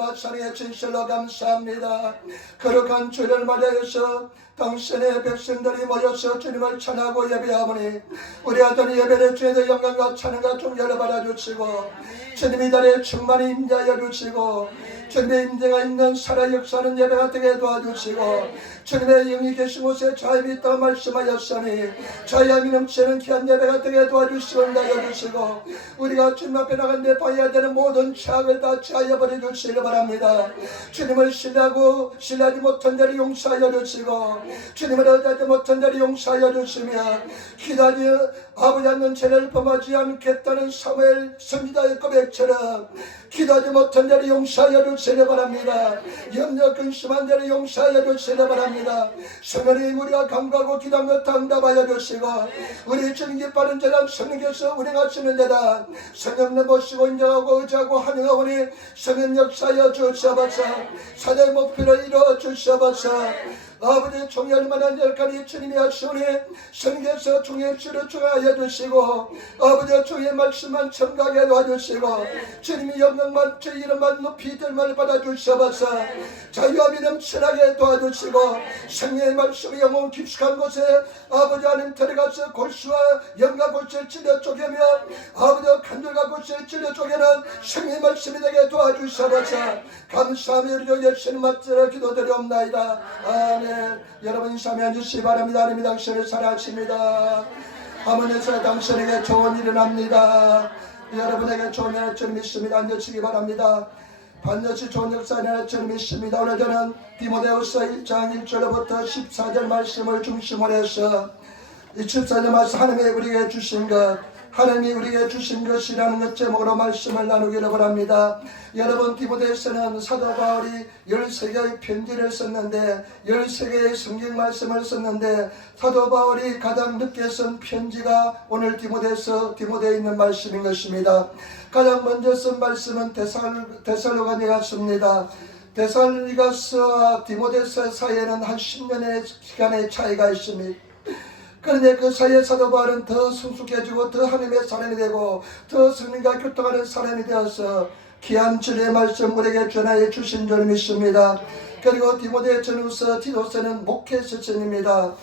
하나님 진실로 감사합니다. 거룩한 주를 맞이하여서 당신의 백성들이 모여서 주님을 찬하고 예배하오니 우리 아들 예배를 주에도 영광과 찬양과 존경을 받아주시고 주님이 달에 충만히 임재하여 주시고 주님의 임재가 있는 살아 역사는 예배가 되게 도와주시고 주님의 영이 계신 곳에 자유이 있다고 말씀하였으니 자유함이 넘치는 귀한 예배가 되게 도와주시고 인도하여 주시고 우리가 주님 앞에 나간데 봐야 되는 모든 죄악을 다 제하여 버려주시기 바랍니다. 주님을 신뢰하고 신뢰하지 못한 자를 용서하여 주시고 주님을 의지하지 못한 자를 용서하여 주시며 기다리 아버지 않는 죄를 범하지 않겠다는 사무엘 선지자의 고백처럼 기도하지 못한 자를 용서하여 주시기 바랍니다. 염려 근심한 자를 용서하여 주시기 바랍니다. 성령님 우리가 간구하고 기도한 것 응답하여 주시고 우리 주님 기뻐하는 재단 성령께서 운행하시는 재단 성령님 모시고 인정하고 의지하고 환영하오니 성령 역사하여 주시옵소서. 사도의 목표를 이루어 주시옵소서. 아버지 종일 만한 열간이 주님이 하시오니 성경에서 종의 주를 중하여 주시고 아버지 종의 말씀만 청각에 도와주시고 주님이 영광만 주 이름만 높이 들만 받아주시옵소서. 자유함이 넘치게 도와주시고 성령의 말씀이 영혼 깊숙한 곳에 아버지 하나님 들어가서 골수와 영과 골수를 찔러 쪼개며 아버지 간절과 골수를 찔러 쪼개는 성령의 말씀이 되게 도와주시옵소서. 감사하며 우리 예수님 맞들어 기도드리옵나이다. 아멘. 여러분 인사하며 앉으시기 바랍니다. 하나님이 당신을 사랑하십니다. 하늘에서 당신에게 좋은 일이 납니다. 여러분에게 좋은 일을 줄 믿습니다. 앉으시기 바랍니다. 반드시 좋은 역사 일어날 줄 믿습니다. 오늘 저는 디모데후서 1장 1절부터 14절 말씀을 중심으로 해서 이 14절 말씀 하나님이 우리에게 주신 것 하나님이 우리에게 주신 것이라는 것 제목으로 말씀을 나누기를 바랍니다. 여러분 디모데후서는 사도 바울이 13개의 편지를 썼는데 13개의 성경 말씀을 썼는데 사도 바울이 가장 늦게 쓴 편지가 오늘 디모데에 있는 말씀인 것입니다. 가장 먼저 쓴 말씀은 데살로니가서입니다. 데살로니가서와 디모데서 사이에는 한 10년의 시간의 차이가 있습니다. 그런데 그 사이에 사도 바울은 더 성숙해지고 더 하나님의 사람이 되고 더 성령과 교통하는 사람이 되어서 귀한 주의 말씀 우리에게 전하여 주신 줄 믿습니다. 그리고 디모데 전후서 디도서는 목회 서신입니다.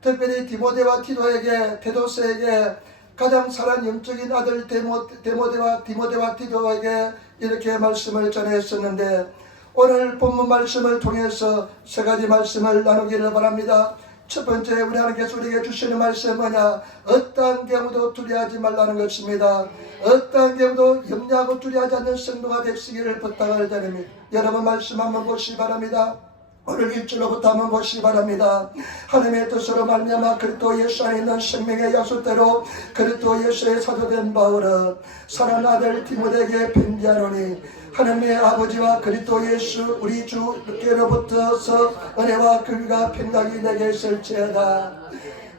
특별히 디모데와 디도서에게 가장 사랑하는 영적인 아들 디모데와 디도에게 이렇게 말씀을 전했었는데 오늘 본문 말씀을 통해서 세 가지 말씀을 나누기를 바랍니다. 첫 번째 우리 하나님께서 우리에게 주시는 말씀은 뭐냐? 어떠한 경우도 두려워하지 말라는 것입니다. 어떠한 경우도 염려하고 두려워하지 않는 성도가 되시기를 부탁을 드립니다. 여러분 말씀 한번 보시기 바랍니다. 오늘 1절로부터 한번 보시기 바랍니다. 하나님의 뜻으로 말미암아 그리스도 예수 안에 있는 생명의 약속대로 그리스도 예수의 사도된 바울은 사랑하는 아들 디모데에게 편지하노니 하나님의 아버지와 그리스도 예수 우리 주께로부터서 은혜와 긍휼과 평강이 내게 있을지어다.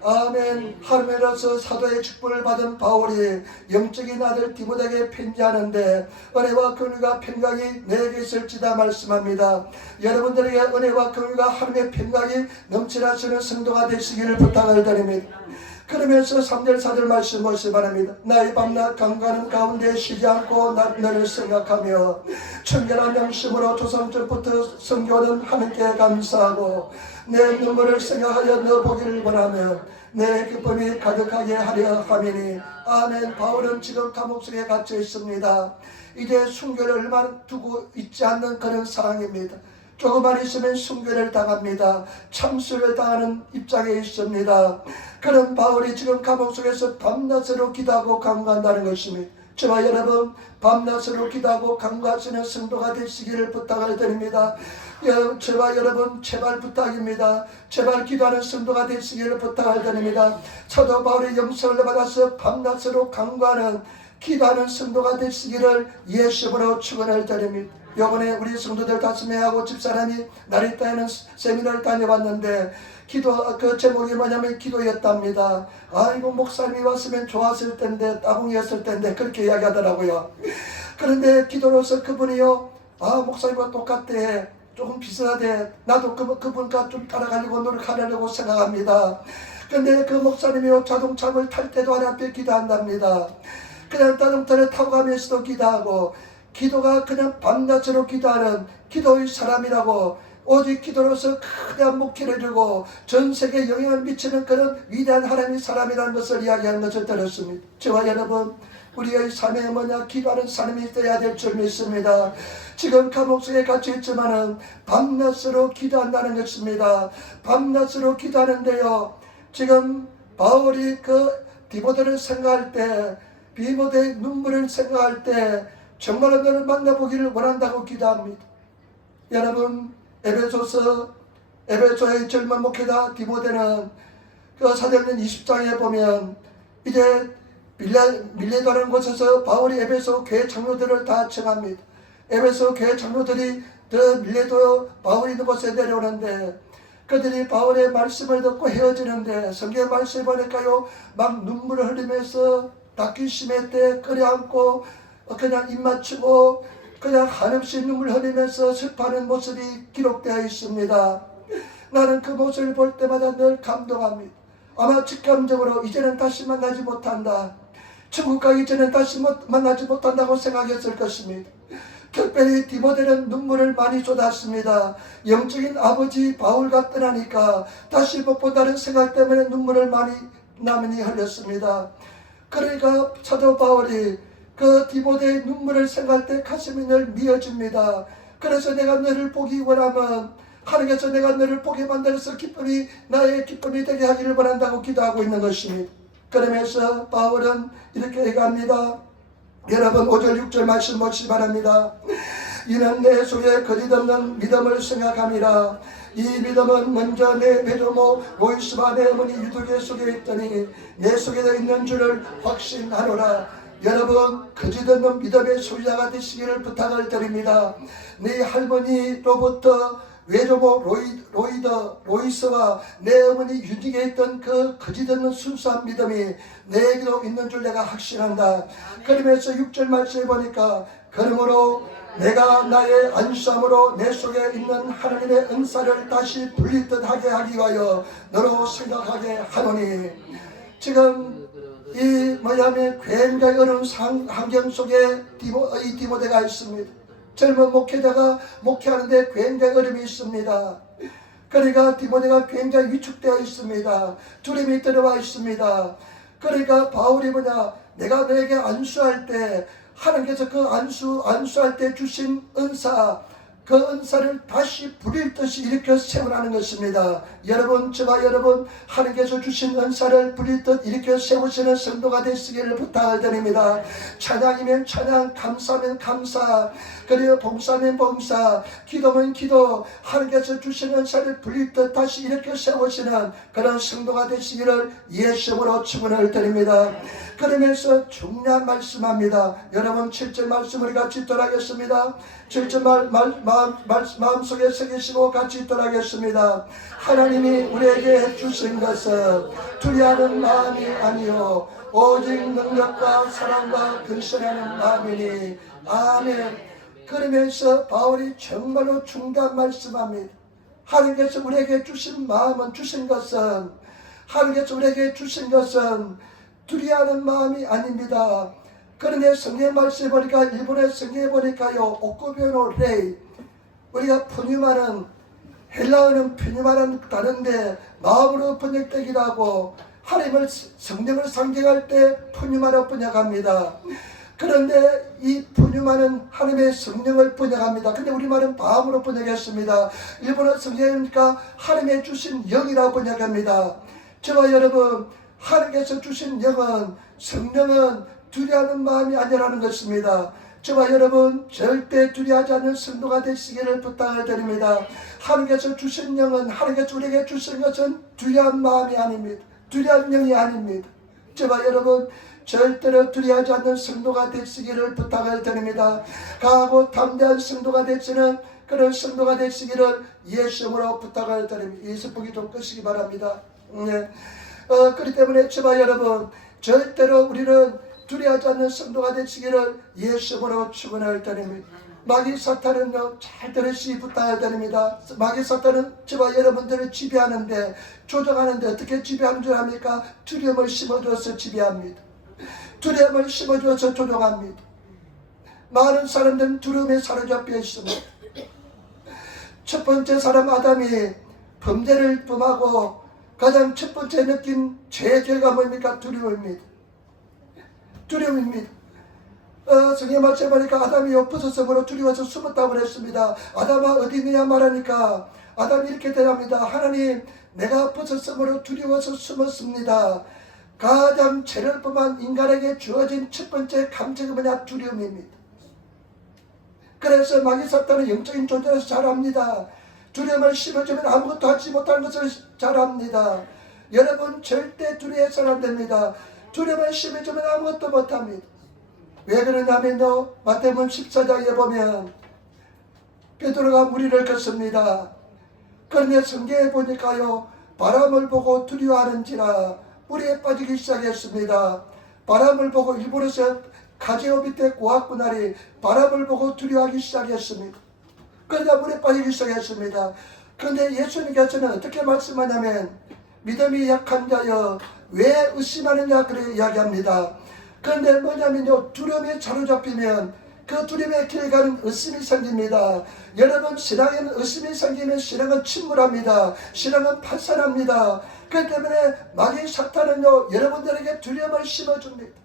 아멘. 하늘에서 사도의 축복을 받은 바울이 영적인 아들 디모데에게 편지하는데 은혜와 긍휼과 평강이 내게 있을지다 말씀합니다. 여러분들에게 은혜와 긍휼과 하나님의 평강이 넘치라시는 성도가 되시기를 부탁을 드립니다. 그러면서 3절 4절 말씀 보시기 바랍니다. 나의 밤낮 강가는 가운데 쉬지 않고 너를 생각하며 청결한 영심으로 조상절부터 섬겨오는 하나님께 감사하고 내 눈물을 생각하여 너 보기를 원하며 내 기쁨이 가득하게 하려 함이니 아멘. 바울은 지금 감옥 속에 갇혀 있습니다. 이제 순교를 얼마 두고 있지 않는 그런 상황입니다. 조금만 있으면 순교를 당합니다. 참수를 당하는 입장에 있습니다. 그런 바울이 지금 감옥 속에서 밤낮으로 기도하고 간구한다는 것입니다. 저와 여러분 밤낮으로 기도하고 간구하시는 성도가 되시기를 부탁을 드립니다. 저와 여러분 제발 부탁입니다. 제발 기도하는 성도가 되시기를 부탁을 드립니다. 사도 바울의 영성을 받아서 밤낮으로 간구하는 기도하는 성도가 되시기를 예수님으로 축원을 드립니다. 이번에 우리 성도들 5명하고 집사람이 나리타에는 세미나를 다녀봤는데 그 제목이 뭐냐면 기도였답니다. 아이고 목사님이 왔으면 좋았을 텐데 따봉이었을 텐데 그렇게 이야기하더라고요. 그런데 기도로서 그분이요 목사님과 똑같대. 조금 비슷하대. 나도 그분과 좀 따라가려고 노력하려고 생각합니다. 그런데 그 목사님이요 자동차를 탈 때도 하나님 앞에 기도한답니다. 그냥 자동차를 타고 가면서도 기도하고 기도가 그냥 밤낮으로 기도하는 기도의 사람이라고, 오직 기도로서 크대한 목회를 주고 전 세계에 영향을 미치는 그런 위대한 하나님의 사람이라는 것을 이야기하는 것을 들었습니다. 저와 여러분, 우리의 삶에 뭐냐? 기도하는 삶이 되어야 될 줄 믿습니다. 지금 감옥 속에 갇혀 있지만은 밤낮으로 기도한다는 것입니다. 밤낮으로 기도하는데요, 지금 바울이 그 디모데를 생각할 때, 디모데의 눈물을 생각할 때 정말로 너를 만나보기를 원한다고 기도합니다. 여러분, 에베소의 젊은 목회자 디모데는 그 사도행전 20장에 보면 이제 밀레도라는 곳에서 바울이 에베소 교회 장로들을 다 청합니다. 에베소 교회 장로들이 더 밀레도 바울이 있는 곳에 내려오는데 그들이 바울의 말씀을 듣고 헤어지는데 성경 말씀을 보니까요, 막 눈물을 흘리면서 닦이심의 때 끌어안고 그냥 입 맞추고 그냥 한없이 눈물 흘리면서 슬퍼하는 모습이 기록되어 있습니다. 나는 그 모습을 볼 때마다 늘 감동합니다. 아마 직감적으로 이제는 다시 만나지 못한다, 천국 가기 전에 다시 만나지 못한다고 생각했을 것입니다. 특별히 디모데는 눈물을 많이 쏟았습니다. 영적인 아버지 바울과 떠나니까 다시 못 본다는 생각 때문에 눈물을 많이 흘렸습니다. 그러니까 사도 바울이 그 디모데의 눈물을 생각할 때 가슴이 늘 미어집니다. 그래서 내가 너를 보기 원하면 하나님께서 내가 너를 보게 만들어서 나의 기쁨이 되게 하기를 원한다고 기도하고 있는 것입니다. 그러면서 바울은 이렇게 얘기합니다. 여러분 5절 6절 말씀 보시기 바랍니다. 이는 내 속에 거짓없는 믿음을 생각함이라. 이 믿음은 먼저 내 배조모 로이스와 내 어머니 유두계 속에 있더니 내 속에도 있는 줄을 확신하노라. 여러분, 거짓없는 믿음의 소유자가 되시기를 부탁을 드립니다. 네 할머니로부터 외조모 로이스와 내 어머니 유디게 있던 그 거짓없는 순수한 믿음이 내게도 있는 줄 내가 확신한다. 그러면서 6절 말씀에 보니까 그러므로 내가 나의 안수함으로 내 속에 있는 하나님의 은사를 다시 불릴 듯 하게 하기 위하여 너로 생각하게 하노니. 지금 이 뭐냐면 굉장히 어려운 환경 속에 이 디모데가 있습니다. 젊은 목회자가 목회하는데 굉장히 어려움이 있습니다. 그러니까 디모데가 굉장히 위축되어 있습니다. 두려움이 들어와 있습니다. 그러니까 바울이 내가 너에게 안수할 때 하나님께서 그 안수할 때 주신 은사, 그 은사를 다시 부릴 듯이 일으켜 세우라는 것입니다. 여러분, 저와 여러분, 하나님께서 주신 은사를 부릴 듯 일으켜 세우시는 성도가 되시기를 부탁을 드립니다. 찬양이면 찬양, 감사면 감사, 그리고 봉사면 봉사, 기도면 기도, 하나님께서 주신 은사를 부릴 듯 다시 일으켜 세우시는 그런 성도가 되시기를 예수님으로 축원을 드립니다. 그러면서 중요한 말씀합니다. 여러분 7절 말씀 우리 같이 읽도록하겠습니다. 7절 마음속에 새기시고 같이 읽도록하겠습니다. 하나님이 우리에게 주신 것은 두려워하는 마음이 아니요 오직 능력과 사랑과 근신하는 마음이니. 아멘. 그러면서 바울이 정말로 중요한 말씀합니다. 하나님께서 우리에게 주신 마음은 하나님께서 우리에게 주신 것은 두려워하는 마음이 아닙니다. 그런데 성경 말씀에 보니까 일본의 성경에 보니까요, 오코베노 레이, 우리가 푸뉴마는 헬라어는 푸뉴마는 다른데 마음으로 번역되기도 하고 하나님을 성령을 상징할 때 푸뉴마로 번역합니다. 그런데 이 푸뉴마는 하나님의 성령을 번역합니다. 근데 우리말은 마음으로 번역했습니다. 일본어 성경이니까 하나님의 주신 영이라고 번역합니다. 저와 여러분, 하나님께서 주신 영은, 성령은 두려워하는 마음이 아니라는 것입니다. 저와 여러분, 절대 두려워하지 않는 성도가 되시기를 부탁을 드립니다. 하나님께서 주신 영은, 하나님께서 우리에게 주신 것은 두려운 마음이 아닙니다. 두려운 영이 아닙니다. 저와 여러분, 절대로 두려워하지 않는 성도가 되시기를 부탁을 드립니다. 강하고 담대한 성도가 되시는 그런 성도가 되시기를 예수님으로 부탁을 드립니다. 이 스포기 좀 끄시기 바랍니다. 네. 그렇기 때문에 저와 여러분, 절대로 우리는 두려워하지 않는 성도가 되시기를 예수님으로 축원을 드립니다. 마귀 사탄은요, 잘 들으시 부탁을 드립니다. 마귀 사탄은 저와 여러분들을 지배하는데, 조종하는데 어떻게 지배하는 줄 압니까? 두려움을 심어줘서 지배합니다. 두려움을 심어줘서 조종합니다. 많은 사람들은 두려움에 사로잡혀 있습니다. 첫 번째 사람 아담이 범죄를 범하고 가장 첫 번째 느낀 죄의 결과가 뭡니까? 두려움입니다. 두려움입니다. 성경 말씀에 보니까 아담이 엎어졌으므로 두려워서 숨었다고 그랬습니다. 아담아 어디 있느냐 말하니까 아담이 이렇게 대답합니다. 하나님, 내가 엎어졌으므로 두려워서 숨었습니다. 가장 죄를 범한 인간에게 주어진 첫 번째 감정이 뭐냐? 두려움입니다. 그래서 마귀 사탄은 영적인 존재에서 잘 압니다. 두려움을 심어주면 아무것도 하지 못하는 것을 잘 압니다. 여러분 절대 두려워해서는 안 됩니다. 두려움을 심어주면 아무것도 못합니다. 왜 그러냐면요, 마태복음 14장에 보면 베드로가 무리를 걷습니다. 그런데 성경에 보니까요, 바람을 보고 두려워하는지라 물에 빠지기 시작했습니다. 바람을 보고 일본에서 가제오 밑에 고학군날이 바람을 보고 두려워하기 시작했습니다. 그러다 물에 빠지기 시작했습니다. 그런데 예수님께서는 어떻게 말씀하냐면 믿음이 약한 자여 왜 의심하느냐 그렇게 이야기합니다. 그런데 뭐냐면요, 두려움에 사로잡히면 그 두려움의 결과는 의심이 생깁니다. 여러분 신앙에는 의심이 생기면 신앙은 침몰합니다. 신앙은 파산합니다. 그렇기 때문에 마귀 사탄은요, 여러분들에게 두려움을 심어줍니다.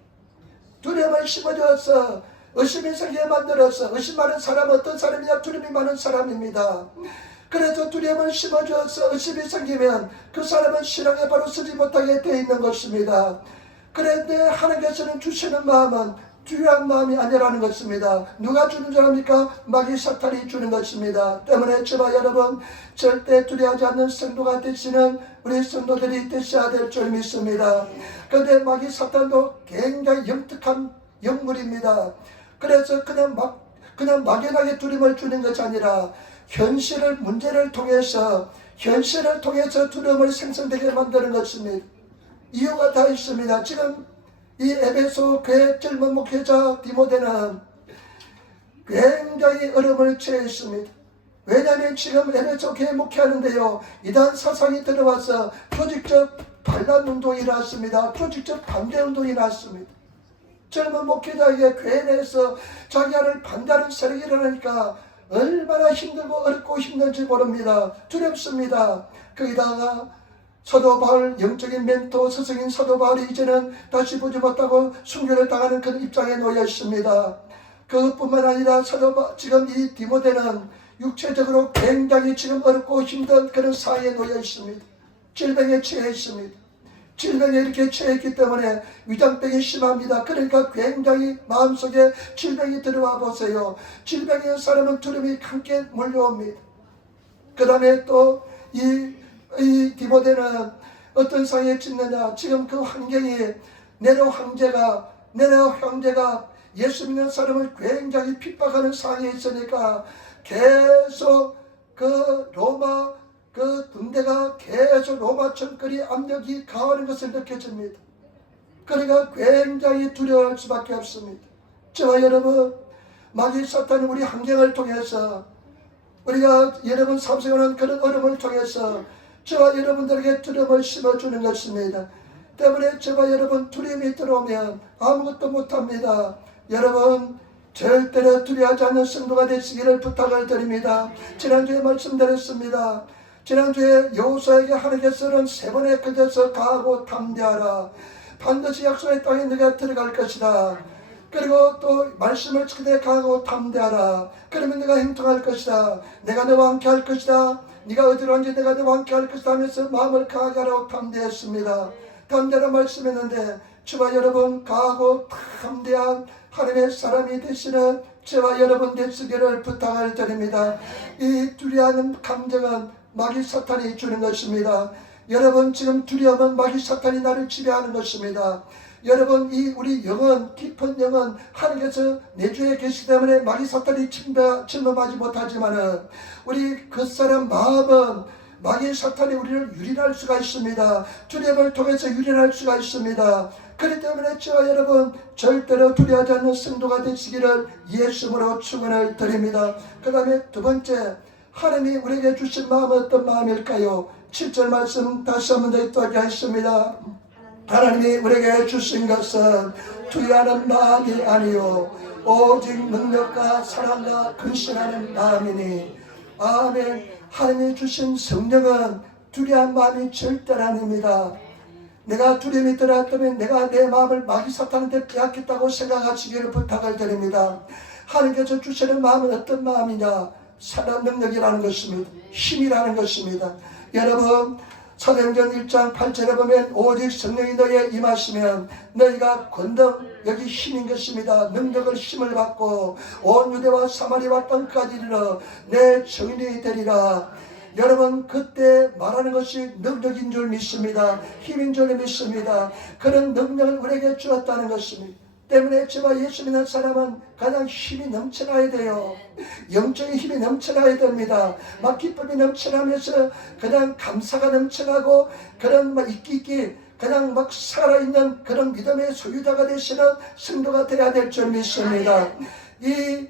두려움을 심어줘서 의심이 생기게 만들어서, 의심하는 사람은 어떤 사람이냐? 두려움이 많은 사람입니다. 그래서 두려움을 심어줘서 의심이 생기면 그 사람은 신앙에 바로 서지 못하게 되어 있는 것입니다. 그런데 하나님께서는 주시는 마음은 두려운 마음이 아니라는 것입니다. 누가 주는 줄 압니까? 마귀 사탄이 주는 것입니다. 때문에 저와 여러분 절대 두려워하지 않는 성도가 되시는 우리 성도들이 되셔야 될 줄 믿습니다. 그런데 마귀 사탄도 굉장히 영특한 영물입니다. 그래서 그냥 막연하게 두려움을 주는 것이 아니라 현실을, 문제를 통해서 두려움을 생성되게 만드는 것입니다. 이유가 다 있습니다. 지금 이 에베소 교회 젊은 목회자 디모데는 굉장히 어려움을 처해 있습니다. 왜냐하면 지금 에베소 교회 목회하는데요, 이단 사상이 들어와서 조직적 반란 운동이 일어났습니다. 조직적 반대 운동이 일어났습니다. 젊은 목회자에게 교회 내에서 자기를 반대하는 세력이 일어나니까 얼마나 힘들고 어렵고 힘든지 모릅니다. 두렵습니다. 거기다가 사도 바울, 영적인 멘토 스승인 사도 바울이 이제는 다시 보지 못하고 순교를 당하는 그런 입장에 놓여 있습니다. 그것뿐만 아니라 지금 이 디모데는 육체적으로 굉장히 지금 어렵고 힘든 그런 사회에 놓여 있습니다. 질병에 처해 있습니다. 질병에 이렇게 처했기 때문에 위장병이 심합니다. 그러니까 굉장히 마음속에 질병이 들어와 보세요. 질병에 있는 사람은 두려움이 함께 몰려옵니다. 그 다음에 또 이 디모데는 어떤 상황에 찍느냐, 지금 그 환경이 네로 황제가 예수 믿는 사람을 굉장히 핍박하는 상황에 있으니까 계속 그 로마 그 군대가 계속 로마 정권이 압력이 강화하는 것을 느껴집니다. 그러니까 굉장히 두려워할 수밖에 없습니다. 저와 여러분, 마귀 사탄은 우리 환경을 통해서, 우리가 여러분 삶생활하는 그런 어려움을 통해서 저와 여러분들에게 두려움을 심어주는 것입니다. 때문에 저와 여러분 두려움이 들어오면 아무것도 못합니다. 여러분 절대로 두려워하지 않는 성도가 되시기를 부탁을 드립니다. 지난주에 말씀드렸습니다. 지난주에 여호수아에게 하나님께서는 3번에 거쳐서 가고 탐대하라. 반드시 약속의 땅에 네가 들어갈 것이다. 그리고 또 말씀을 지키되 가고 탐대하라. 그러면 네가 행통할 것이다. 내가 너와 함께 할 것이다. 네가 어디로 왔는지 내가 너와 함께 할 것이다 하면서 마음을 강하게 하라고 탐대했습니다. 탐대라 말씀했는데 저와 여러분 가고 탐대한 하나님의 사람이 되시는 저와 여러분 되시기를 부탁을 드립니다. 이 두려워하는 감정은 마귀 사탄이 주는 것입니다. 여러분 지금 두려움은 마귀 사탄이 나를 지배하는 것입니다. 여러분 우리 영은, 깊은 영은 하나님께서 내주에 계시기 때문에 마귀 사탄이 침범하지 못하지만은 우리 그 사람 마음은 마귀 사탄이 우리를 유린할 수가 있습니다. 두려움을 통해서 유린할 수가 있습니다. 그렇기 때문에 저와 여러분 절대로 두려워하지 않는 성도가 되시기를 예수님으로 축원을 드립니다. 그 다음에 두 번째, 하나님이 우리에게 주신 마음은 어떤 마음일까요? 7절 말씀 다시 한번 더 읽도록 하겠습니다. 하나님이 우리에게 주신 것은 두려워하는 마음이 아니요 오직 능력과 사랑과 근신하는 마음이니. 아멘. 하나님이 주신 성령은 두려운 마음이 절대 아닙니다. 내가 두려움이 들었다면 내가 내 마음을 마귀 사탄한테 빼앗겠다고 생각하시기를 부탁을 드립니다. 하나님께서 주시는 마음은 어떤 마음이냐? 사랑 능력이라는 것입니다. 힘이라는 것입니다. 여러분, 사도행전 1장 8절에 보면 오직 성령이 너희에 임하시면 너희가 권능, 여기 힘인 것입니다. 능력을 힘을 받고 온 유대와 사마리아 땅까지 이르러 내 증인이 되리라. 여러분, 그때 말하는 것이 능력인 줄 믿습니다. 힘인 줄 믿습니다. 그런 능력을 우리에게 주었다는 것입니다. 때문에 저와 예수 믿는 사람은 가장 힘이 넘쳐나야 돼요. 영적인 힘이 넘쳐나야 됩니다. 막 기쁨이 넘쳐나면서 그냥 감사가 넘쳐나고 그런 막 있기 그냥 막 살아있는 그런 믿음의 소유자가 되시는 성도가 되어야 될 줄 믿습니다. 이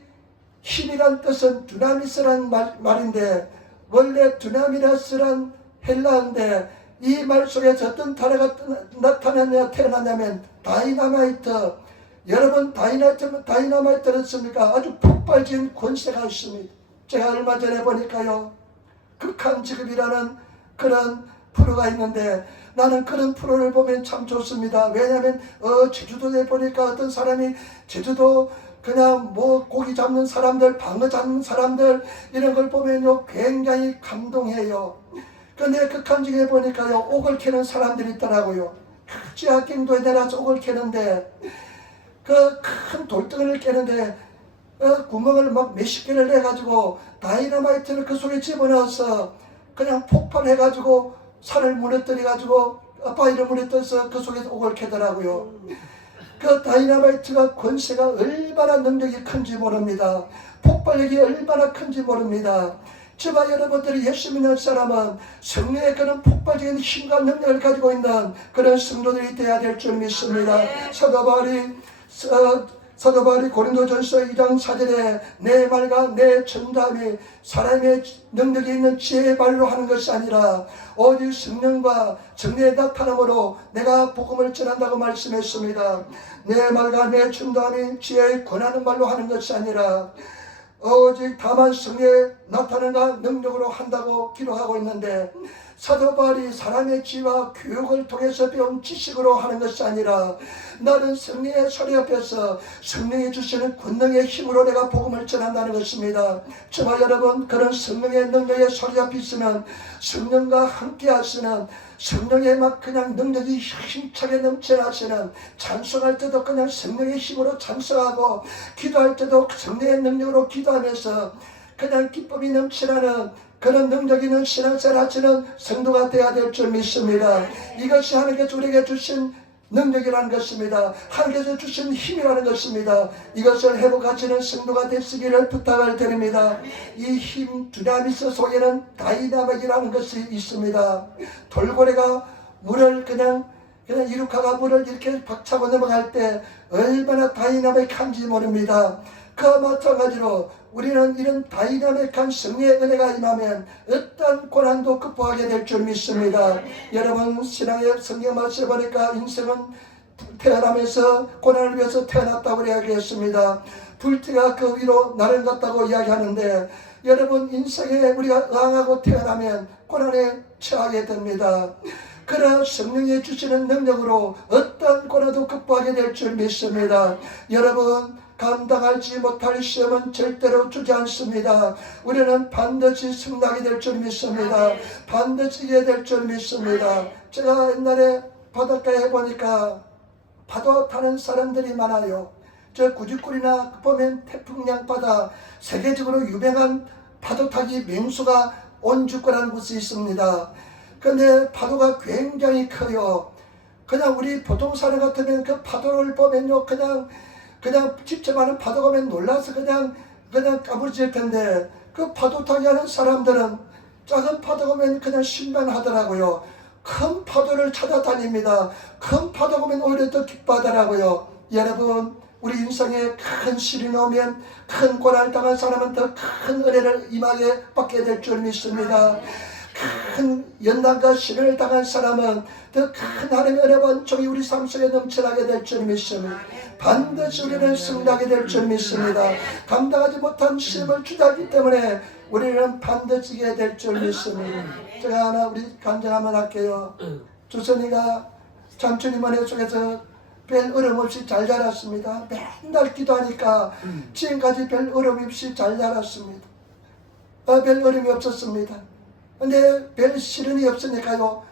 힘이란 뜻은 두나미스란 말인데, 원래 두나미라스란 헬라어인데 이 말 속에서 어떤 단어가 태어나냐면 다이나마이트. 여러분, 다이나마이트 들었습니까? 아주 폭발적인 권세가 있습니다. 제가 얼마 전에 보니까요, 극한 직업이라는 그런 프로가 있는데 나는 그런 프로를 보면 참 좋습니다. 왜냐하면 제주도에 보니까 어떤 사람이 제주도 그냥 뭐 고기 잡는 사람들, 방어 잡는 사람들 이런 걸 보면요 굉장히 감동해요. 근데 극한 직업에 보니까요 옥을 캐는 사람들이 있더라고요. 지하경도에 내려서 옥을 캐는데 그 큰 돌덩이를 깨는데 구멍을 막 몇십 개를 내가지고 다이너마이트를 그 속에 집어넣어서 그냥 폭발해가지고 산을 무너뜨려가지고 바위를 무너뜨려서 그 속에서 옥을 캐더라고요. 그 다이너마이트가 권세가 얼마나 능력이 큰지 모릅니다. 폭발력이 얼마나 큰지 모릅니다. 저와 여러분들이 예수 믿는 사람은 성령의 그런 폭발적인 힘과 능력을 가지고 있는 그런 성도들이 되어야 될 줄 믿습니다. 사도 바울이 고린도전서 2장 4절에 내 말과 내 전담이 사람의 능력이 있는 지혜의 말로 하는 것이 아니라 오직 성령과 정리의 나타남으로 내가 복음을 전한다고 말씀했습니다. 내 말과 내 전담이 지혜의 권하는 말로 하는 것이 아니라 오직 다만 성령의 나타남과 능력으로 한다고 기록하고 있는데, 사도 바울이 사람의 지혜와 교육을 통해서 배운 지식으로 하는 것이 아니라 나는 성령의 소리 앞에서 성령이 주시는 권능의 힘으로 내가 복음을 전한다는 것입니다. 저와 여러분, 그런 성령의 능력의 소리 앞에 있으면 성령과 함께 하시는, 성령의 막 그냥 능력이 힘차게 넘쳐나시는, 찬송할 때도 그냥 성령의 힘으로 찬송하고 기도할 때도 성령의 능력으로 기도하면서 그냥 기쁨이 넘치나는 그런 능력 있는 신앙생활 하시는 성도가 되어야 될 줄 믿습니다. 이것이 하나님께서 우리에게 주신 능력이라는 것입니다. 하나님께서 주신 힘이라는 것입니다. 이것을 회복하시는 성도가 되시기를 부탁을 드립니다. 이 힘 두나미스 속에는 다이나믹이라는 것이 있습니다. 돌고래가 물을 그냥 이루카가 물을 이렇게 박차고 넘어갈 때 얼마나 다이나믹한지 모릅니다. 그와 마찬가지로 우리는 이런 다이나믹한 성령의 은혜가 임하면 어떤 고난도 극복하게 될 줄 믿습니다. 여러분, 신앙의 성경 말씀을 보니까 인생은 태어나면서 고난을 위해서 태어났다고 이야기했습니다. 불티가 그 위로 나를 갔다고 이야기하는데, 여러분, 인생에 우리가 응하고 태어나면 고난에 처하게 됩니다. 그러나 성령이 주시는 능력으로 어떤 고난도 극복하게 될 줄 믿습니다. 여러분, 감당하지 못할 시험은 절대로 주지 않습니다. 우리는 반드시 승리하게 될 줄 믿습니다. 반드시 이기게 될 줄 믿습니다. 제가 옛날에 바닷가에 보니까 파도 타는 사람들이 많아요. 저 구지꿀이나 보면 태평양 바다, 세계적으로 유명한 파도 타기 명소가 온주거라는 곳이 있습니다. 근데 파도가 굉장히 커요. 그냥 우리 보통 사람 같으면 그 파도를 보면요 그냥 직접 하는 파도가 오면 놀라서 그냥 까부러질 텐데, 그 파도 타기 하는 사람들은 작은 파도가 오면 그냥 실망하더라고요. 큰 파도를 찾아다닙니다. 큰 파도가 오면 오히려 더 기뻐하더라고요. 여러분, 우리 인생에 큰 시련이 오면, 큰 고난을 당한 사람은 더 큰 은혜를 임하게 받게 될 줄 믿습니다. 큰 연단과 시련을 당한 사람은 더 큰 하나님의 은혜와 은총이 우리 삶 속에 넘쳐나게 될 줄 믿습니다. 반드시 우리는 승리하게 될 줄 믿습니다. 감당하지 못한 시험을 주장하기 때문에 우리는 반드시 이기게 될 줄 믿습니다. 제가 하나 우리 간증 한번 할게요. 주선이가 참 주님 은혜 속에서 별 어려움 없이 잘 자랐습니다. 맨날 기도하니까 지금까지 별 어려움 없이 잘 자랐습니다. 별 어려움이 없었습니다. 근데 별 시련이 없으니까요,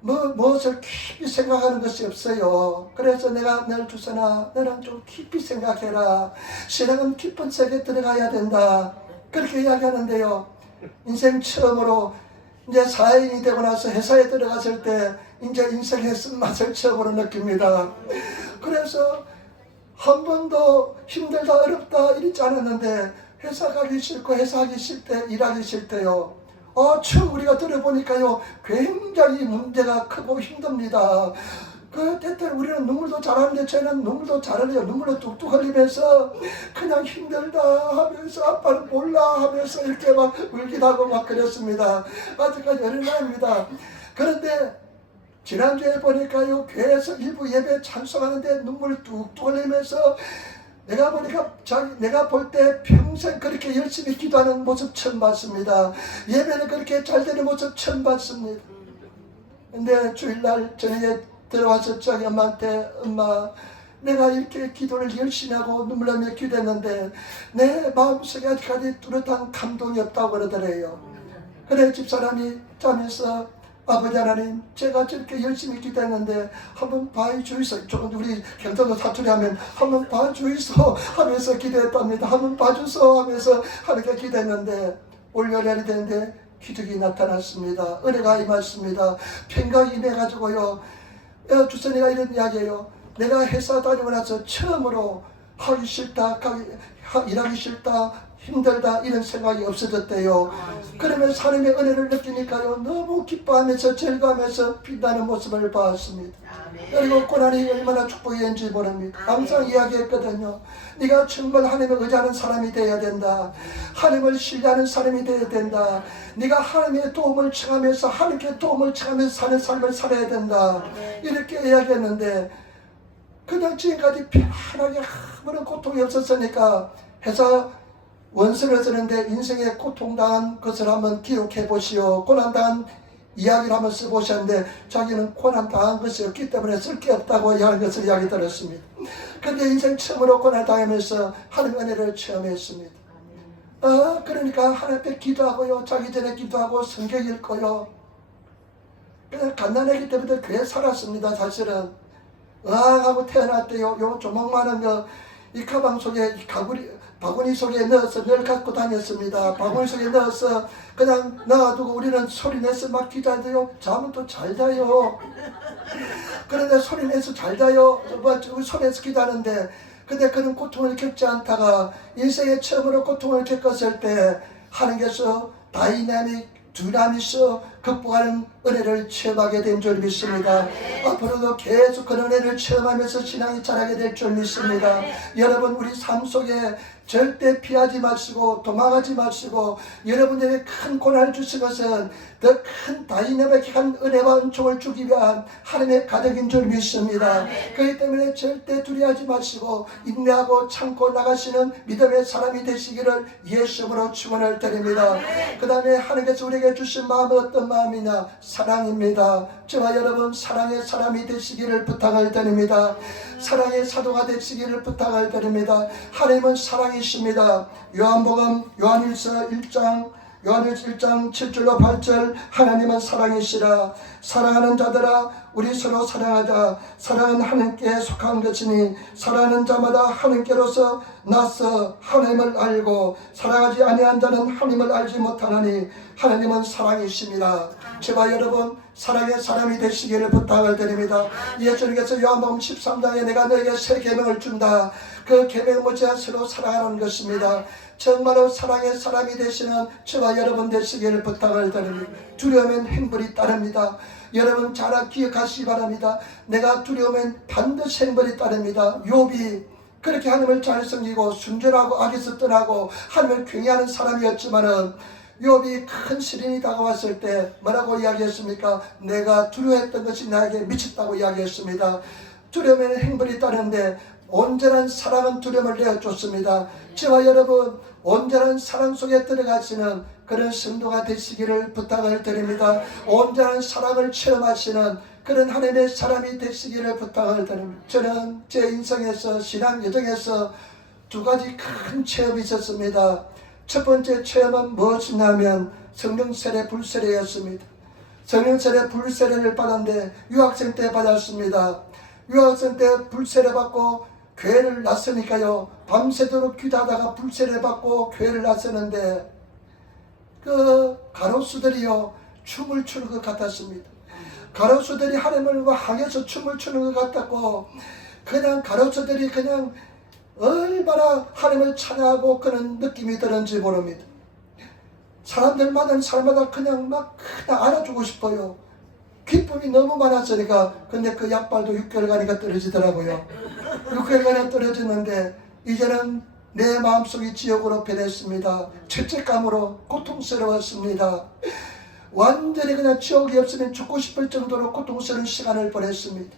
무엇을 깊이 생각하는 것이 없어요. 그래서 내가 늘 주선아, 너는 좀 깊이 생각해라. 신앙은 깊은 세계에 들어가야 된다. 그렇게 이야기하는데요. 인생 처음으로 이제 사회인이 되고 나서 회사에 들어갔을 때 이제 인생의 쓴맛을 처음으로 느낍니다. 그래서 한 번도 힘들다 어렵다 이러지 않았는데 회사 가기 싫고 회사 하기 싫대, 일하기 싫대요. 처음 우리가 들어보니까요, 굉장히 문제가 크고 힘듭니다. 때때로 우리는 눈물도 잘 하는데 쟤는 눈물도 잘 흘려요. 눈물로 뚝뚝 흘리면서 그냥 힘들다 하면서 아빠는 몰라 하면서 이렇게 막 울기도 하고 막 그랬습니다. 아직까지 어린아이입니다. 그런데 지난주에 보니까요, 교회에서 일부 예배 찬송하는데 눈물 뚝뚝 흘리면서 내가 보니까 내가 볼 때 평생 그렇게 열심히 기도하는 모습 처음 봤습니다. 예배는 그렇게 잘 되는 모습 처음 봤습니다. 근데 주일날 저녁에 들어와서 자기 엄마한테, 엄마, 내가 이렇게 기도를 열심히 하고 눈물 나며 기도했는데 내 마음속에 아직까지 뚜렷한 감동이 없다고 그러더래요. 그래 집사람이 자면서, 아버지 하나님, 제가 저렇게 열심히 기도했는데 한번 봐주이소. 우리 경상도 사투리 하면 한번 봐주이소 하면서 기도했답니다. 한번 봐주소 하면서 하나님께 기도했는데 올 연말이 되는데 기적이 나타났습니다. 은혜가 임했습니다. 평강이 임해가지고요, 주선이가 이런 이야기예요. 내가 회사 다니고 나서 처음으로 하기 싫다, 일하기 싫다, 힘들다 이런 생각이 없어졌대요. 그러면서 하나님의 은혜를 느끼니까요, 너무 기뻐하면서 즐거워하면서 빛나는 모습을 봤습니다. 그리고 고난이 얼마나 축복이었는지 모릅니다. 항상 이야기했거든요. 네가 정말 하나님을 의지하는 사람이 되어야 된다. 하나님을 신뢰하는 사람이 되어야 된다. 네가 하나님의 도움을 청하면서 하나님께 도움을 청하면서 사는 삶을 살아야 된다. 이렇게 이야기했는데 그냥 지금까지 편하게 아무런 고통이 없었으니까 회사 원서를 쓰는데 인생에 고통당한 것을 한번 기록해 보시오. 고난당한 이야기를 한번 써보셨는데 자기는 고난당한 것이 없기 때문에 쓸 게 없다고 하는 것을 이야기 들었습니다. 그런데 인생 처음으로 고난당하면서 하나님의 은혜를 체험했습니다. 그러니까 하나님께 기도하고요, 자기 전에 기도하고 성경 읽고요, 그냥 갓난아기 때부터 교회 살았습니다. 사실은 하고 태어났대요. 요 조목만한 이 가방 속에 바구니 속에 넣어서 늘 갖고 다녔습니다. 바구니 속에 넣어서 그냥 놔두고 우리는 소리내서 막 기도해요. 잠은 또 잘 자요. 그런데 소리내서 잘 자요. 소리내서 기도하는데, 근데 그런 고통을 겪지 않다가 인생의 처음으로 고통을 겪었을 때 하나님께서 두나미서 극복하는 은혜를 체험하게 된 줄 믿습니다. 앞으로도 계속 그런 은혜를 체험하면서 신앙이 자라게 될 줄 믿습니다. 여러분, 우리 삶 속에 절대 피하지 마시고 도망하지 마시고, 여러분들에게 큰 고난을 주신 것은 더 큰 다이내믹한 은혜와 은총을 주기 위한 하나님의 가득인 줄 믿습니다. 그렇기 때문에 절대 두려워하지 마시고 인내하고 참고 나가시는 믿음의 사람이 되시기를 예수님으로 축원을 드립니다. 그 다음에 하나님께서 우리에게 주신 마음은 어떤 마음이냐? 사랑입니다. 저와 여러분, 사랑의 사람이 되시기를 부탁을 드립니다. 사랑의 사도가 되시기를 부탁을 드립니다. 하나님은 사랑이십니다. 요한일서 1장 7절로 8절, 하나님은 사랑이시라. 사랑하는 자들아, 우리 서로 사랑하자. 사랑은 하나님께 속한 것이니 사랑하는 자마다 하나님께로서 나서 하나님을 알고, 사랑하지 아니한 자는 하나님을 알지 못하나니 하나님은 사랑이십니다. 제발 여러분, 사랑의 사람이 되시기를 부탁을 드립니다. 예수님께서 요한복음 13장에 내가 너에게 새 계명을 준다. 그 계명은 뭐냐? 서로 사랑하는 것입니다. 정말로 사랑의 사람이 되시는 저와 여러분 되시기를 부탁을 드립니다. 두려우면 행벌이 따릅니다. 여러분 잘 기억하시기 바랍니다. 내가 두려우면 반드시 행벌이 따릅니다. 욥이 그렇게 하나님을 잘 섬기고 순전하고 악에서 떠나고 하나님을 경외하는 사람이었지만은 욥이 큰 시련이 다가왔을 때 뭐라고 이야기했습니까? 내가 두려워했던 것이 나에게 미쳤다고 이야기했습니다. 두려움에는 행벌이 따르는데 온전한 사랑은 두려움을 내어줬습니다. 저와 여러분, 온전한 사랑 속에 들어가시는 그런 성도가 되시기를 부탁을 드립니다. 온전한 사랑을 체험하시는 그런 하나님의 사람이 되시기를 부탁을 드립니다. 저는 제 인생에서, 신앙 여정에서 두 가지 큰 체험이 있었습니다. 첫 번째 체험은 무엇이냐면 성령 세례 불세례였습니다. 성령 세례 불세례를 받았는데 유학생 때 받았습니다. 유학생 때 불세례 받고 교회를 나서니까요, 밤새도록 기도하다가 불세례 받고 교회를 나서는데 그 가로수들이요 춤을 추는 것 같았습니다. 가로수들이 하나님을 향해서 춤을 추는 것 같았고, 그냥 가로수들이 그냥 얼마나 하나님을 찬양하고 그런 느낌이 드는지 모릅니다. 사람들마다 사람마다 그냥 안아주고 싶어요. 기쁨이 너무 많았으니까. 근데 그 약발도 6개월 가니까 떨어지더라고요. 6개월간에 떨어지는데 이제는 내 마음속이 지옥으로 변했습니다. 죄책감으로 고통스러웠습니다. 완전히 그냥 지옥이 없으면 죽고 싶을 정도로 고통스러운 시간을 보냈습니다.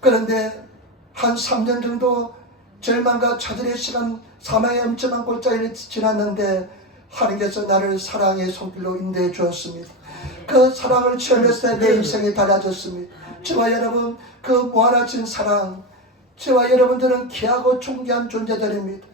그런데 한 3년 정도 절망과 좌절의 시간, 사망의 엄청난 골짜기를 지났는데 하나님께서 나를 사랑의 손길로 인도해 주었습니다. 그 사랑을 체험했을 때 내 인생이 달라졌습니다. 저와 여러분, 그 무한하신 사랑, 저와 여러분들은 귀하고 존귀한 존재들입니다.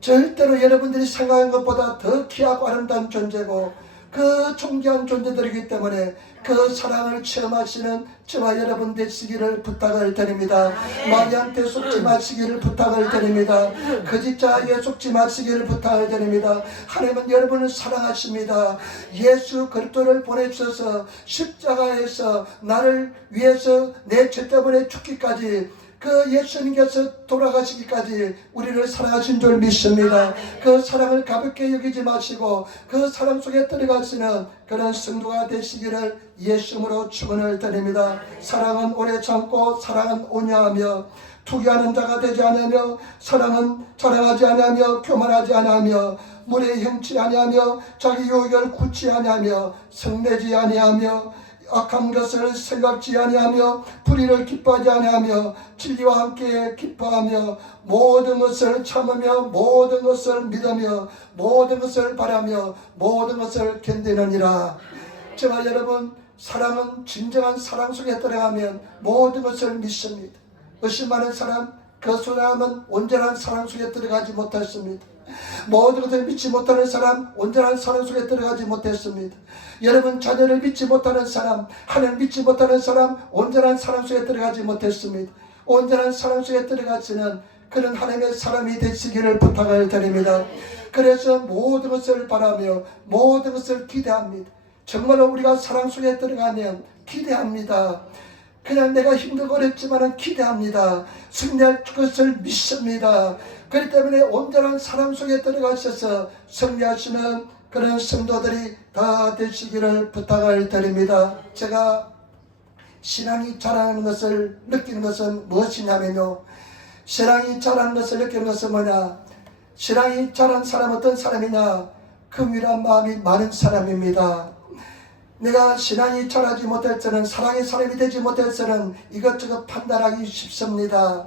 절대로 여러분들이 생각한 것보다 더 귀하고 아름다운 존재고 그 존귀한 존재들이기 때문에 그 사랑을 체험하시는 저와 여러분 되시기를 부탁을 드립니다. 마귀한테 속지 마시기를 부탁을 드립니다. 거짓자에게 속지 마시기를 부탁을 드립니다. 하나님은 여러분을 사랑하십니다. 예수 그리스도를 보내주셔서 십자가에서 나를 위해서 내 죄 때문에 죽기까지, 그 예수님께서 돌아가시기까지 우리를 사랑하신 줄 믿습니다. 그 사랑을 가볍게 여기지 마시고 그 사랑 속에 들어가시는 그런 성도가 되시기를 예수님으로 축원을 드립니다. 사랑은 오래 참고 사랑은 온유하며 투기하는 자가 되지 아니하며 사랑은 자랑하지 아니하며 교만하지 아니하며 물에 형치 아니하며 자기 유익을 굳지 아니하며 성내지 아니하며 악한 것을 생각지 아니하며 불의를 기뻐하지 아니하며 진리와 함께 기뻐하며 모든 것을 참으며 모든 것을 믿으며 모든 것을 바라며 모든 것을 견디느니라. 저와 여러분, 사랑은 진정한 사랑 속에 들어가면 모든 것을 믿습니다. 의심하는 사람, 그 사람은 온전한 사랑 속에 들어가지 못했습니다. 모든 것을 믿지 못하는 사람, 온전한 사랑 속에 들어가지 못했습니다. 여러분, 자녀를 믿지 못하는 사람, 하나님 믿지 못하는 사람, 온전한 사랑 속에 들어가지 못했습니다. 온전한 사랑 속에 들어가시는 그런 하나님의 사람이 되시기를 부탁을 드립니다. 그래서 모든 것을 바라며 모든 것을 기대합니다. 정말로 우리가 사랑 속에 들어가면 기대합니다. 그냥 내가 힘들고 어렵지만 기대합니다. 승리할 것을 믿습니다. 그렇기 때문에 온전한 사랑 속에 들어가셔서 승리하시는 그런 성도들이 다 되시기를 부탁을 드립니다. 제가 신앙이 자라는 것을 느끼는 것은 무엇이냐면요, 신앙이 자라는 것을 느끼는 것은 뭐냐, 신앙이 자란 사람은 어떤 사람이냐, 긍휼한 마음이 많은 사람입니다. 내가 신앙이 자라지 못했서는, 사랑의 사람이 되지 못했서는 이것저것 판단하기 쉽습니다.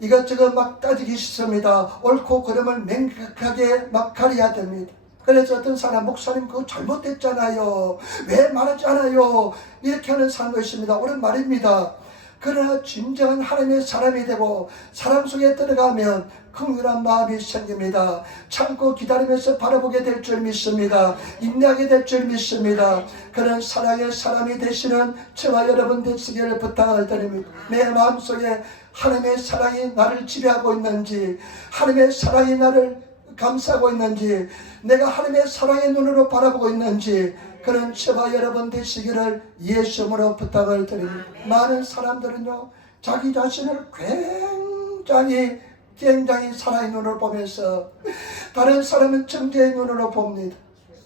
이것저것 막 따지기 쉽습니다. 옳고 그름을 명확하게 막 가려야 됩니다. 그래서 어떤 사람, 목사님 그거 잘못됐잖아요, 왜 말하지 않아요, 이렇게 하는 사람도 있습니다. 옳은 말입니다. 그러나 진정한 하나님의 사람이 되고 사랑 속에 들어가면 긍휼한 마음이 생깁니다. 참고 기다리면서 바라보게 될 줄 믿습니다. 인내하게 될 줄 믿습니다. 그런 사랑의 사람이 되시는 저와 여러분 되시기를 부탁을 드립니다. 내 마음속에 하나님의 사랑이 나를 지배하고 있는지, 하나님의 사랑이 나를 감싸고 있는지, 내가 하나님의 사랑의 눈으로 바라보고 있는지, 그런 저와 여러분 되시기를 예수님으로 부탁을 드립니다. 많은 사람들은요, 자기 자신을 굉장히 사랑의 눈으로 보면서 다른 사람은 정죄의 눈으로 봅니다.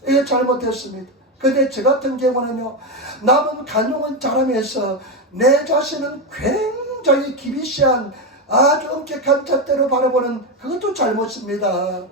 이게 잘못됐습니다. 근데 저 같은 경우는요, 남은 간용은 잘하면서 내 자신은 굉장히 기비시한 아주 엄격한 잣대로 바라보는, 그것도 잘못입니다.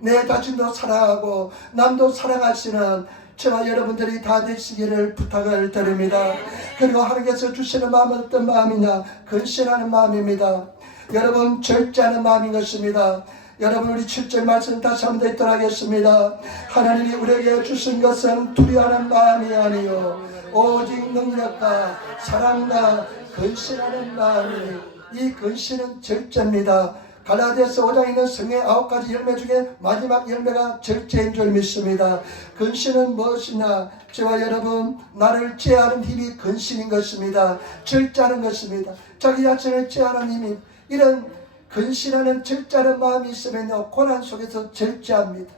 내 자신도 사랑하고 남도 사랑하시는 저와 여러분들이 다 되시기를 부탁을 드립니다. 그리고 하나님께서 주시는 마음은 어떤 마음이냐? 근신하는 마음입니다. 여러분, 절제하는 마음인 것입니다. 여러분, 우리 7절 말씀 다시 한번 더 읽도록 하겠습니다. 하나님이 우리에게 주신 것은 두려워하는 마음이 아니요 오직 능력과 사랑과 근신하는 마음이니, 이 근신은 절제입니다. 갈라디아서 5장에 있는 성의 9가지 열매 중에 마지막 열매가 절제인 줄 믿습니다. 근신은 무엇이냐? 저와 여러분, 나를 제하는 힘이 근신인 것입니다. 절제하는 것입니다. 자기 자신을 제하는 힘이, 이런 근신하는 절제하는 마음이 있으면요, 고난 속에서 절제합니다.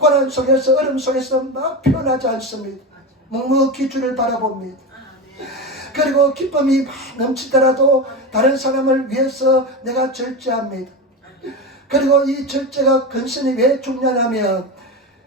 고난 속에서, 어려움 속에서 막 표현하지 않습니다. 묵묵히 주를 바라봅니다. 그리고 기쁨이 막 넘치더라도 다른 사람을 위해서 내가 절제합니다. 그리고 이 절제가, 근신이 왜 중요하냐면,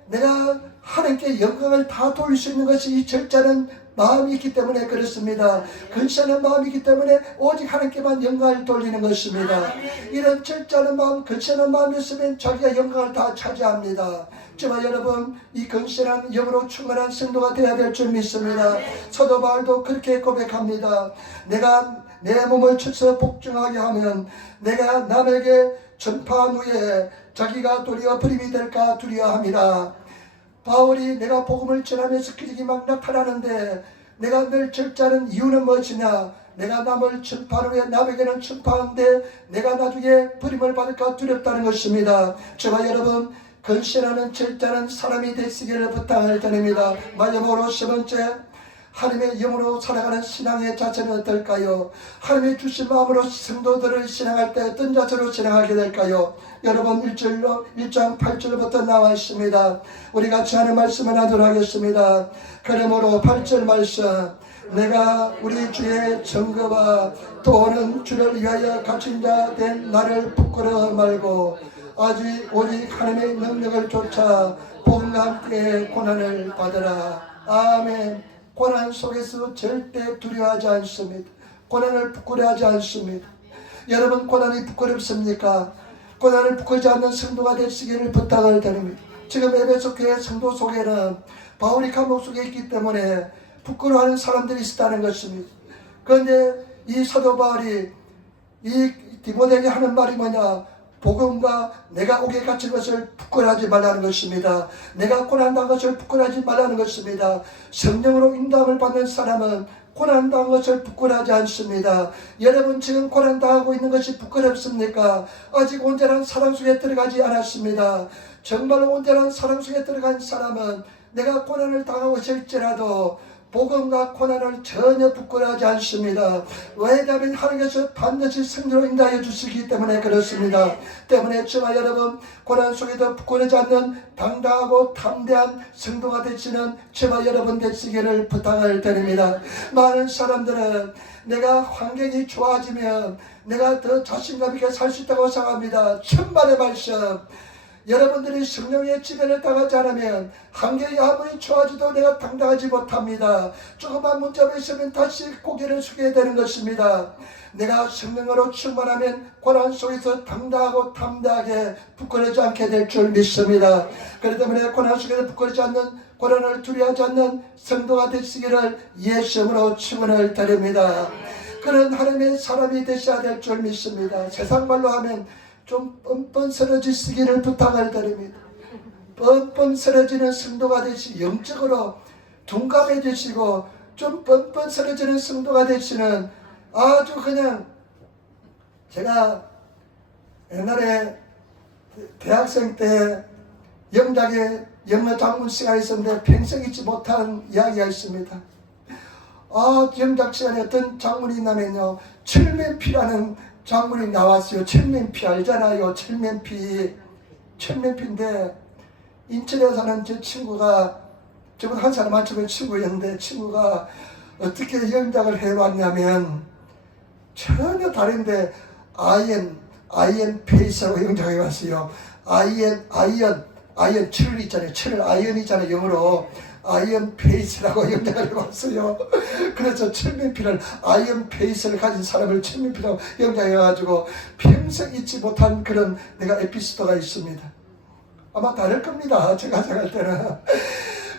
내가 하나님께 영광을 다 돌릴 수 있는 것이 이 절제하는 마음이 있기 때문에 그렇습니다. 근신하는 마음이 있기 때문에 오직 하나님께만 영광을 돌리는 것입니다. 이런 절제하는 마음, 근신하는 마음이 있으면 자기가 영광을 다 차지합니다. 저와 여러분, 이 근신한 영으로 충만한 성도가 되어야 될 줄 믿습니다. 사도 바울도 그렇게 고백합니다. 내가 내 몸을 쳐서 복종하게 하면 내가 남에게 전파한 후에 자기가 도리어 버림이 될까 두려워함이라. 바울이 내가 복음을 전하면서 기적이 막 나타나는데 내가 늘 절제하는 이유는 무엇이냐? 내가 남을 전파한 후에 남에게는 전파하는데 내가 나중에 버림을 받을까 두렵다는 것입니다. 저와 여러분, 근신하는 절제하는 사람이 되시기를 부탁을 드립니다. 마지막으로 세 번째, 하나님의 영으로 살아가는 신앙의 자세는 어떨까요? 하나님의 주신 마음으로 성도들을 신앙할 때 어떤 자세로 신앙하게 될까요? 여러분, 1장 8절부터 나와 있습니다. 우리 같이 하는 말씀을 하도록 하겠습니다. 그러므로 8절 말씀, 내가 우리 주의 증거와 또는 주를 위하여 갇힌 자 된 나를 부끄러워 말고 오직 하나님의 능력을 쫓아 복음과 함께 고난을 받으라. 아멘. 고난 속에서 절대 두려워하지 않습니다. 고난을 부끄러워하지 않습니다. 여러분, 고난이 부끄럽습니까? 고난을 부끄러워하지 않는 성도가 되시기를 부탁을 드립니다. 지금 에베소 교회 성도 속에는 바울이 감옥 속에 있기 때문에 부끄러워하는 사람들이 있다는 것입니다. 그런데 이 사도 바울이 이 디모데에게 하는 말이 뭐냐? 복음과 내가 옥에 갇힌 것을 부끄러워하지 말라는 것입니다. 내가 고난당한 것을 부끄러워하지 말라는 것입니다. 성령으로 인도함을 받는 사람은 고난당한 것을 부끄러워하지 않습니다. 여러분, 지금 고난당하고 있는 것이 부끄럽습니까? 아직 온전한 사랑 속에 들어가지 않았습니다. 정말로 온전한 사랑 속에 들어간 사람은 내가 고난을 당하고 있을지라도 복음과 고난을 전혀 부끄러워하지 않습니다. 왜냐하면 하나님께서 반드시 승리로 인도하여 주시기 때문에 그렇습니다. 때문에 저와 여러분, 고난 속에도 부끄러워하지 않는 당당하고 담대한 성도가 되시는 저와 여러분 되시기를 부탁을 드립니다. 많은 사람들은 내가 환경이 좋아지면 내가 더 자신감 있게 살 수 있다고 생각합니다. 천만의 말씀, 여러분들이 성령의 지배를 당하지 않으면 환경이 아무리 좋아져도 내가 당당하지 못합니다. 조그만 문제가 있으면 다시 고개를 숙여야 되는 것입니다. 내가 성령으로 충만하면 고난 속에서 당당하고 담대하게 부끄러지 않게 될 줄 믿습니다. 그렇기 때문에 고난 속에서 부끄러지 않는, 고난을 두려워하지 않는 성도가 되시기를 예수님으로 축원을 드립니다. 그런 하나님의 사람이 되셔야 될 줄 믿습니다. 세상 말로 하면 좀 뻔뻔스러지시기를 부탁을 드립니다. 뻔뻔스러지는 성도가 되시, 영적으로 둔감해지시고 좀 뻔뻔스러지는 성도가 되시는, 아주 그냥, 제가 옛날에 대학생 때 영작에 영어 장문 시간이 있었는데 평생 잊지 못한 이야기가 있습니다. 영작 시간에 어떤 장문이 있냐면요, 철면피라는 장문이 나왔어요. 철면피 알잖아요. 철면피인데 인천에 사는 제 친구가, 저보다 한 살 많은 친구였는데, 친구가 어떻게 영작을 해왔냐면 전혀 다른데 아이언 페이스라고 영작해 왔어요. 아이언 철 있잖아요. 철 아이언이잖아요. 영어로 아이언 페이스라고 영작을 해봤어요. 그래서 철면피를, 아이언 페이스를 가진 사람을 철면피라고 영작해가지고 평생 잊지 못한 그런 내가 에피소드가 있습니다. 아마 다를 겁니다. 제가 생각할 때는.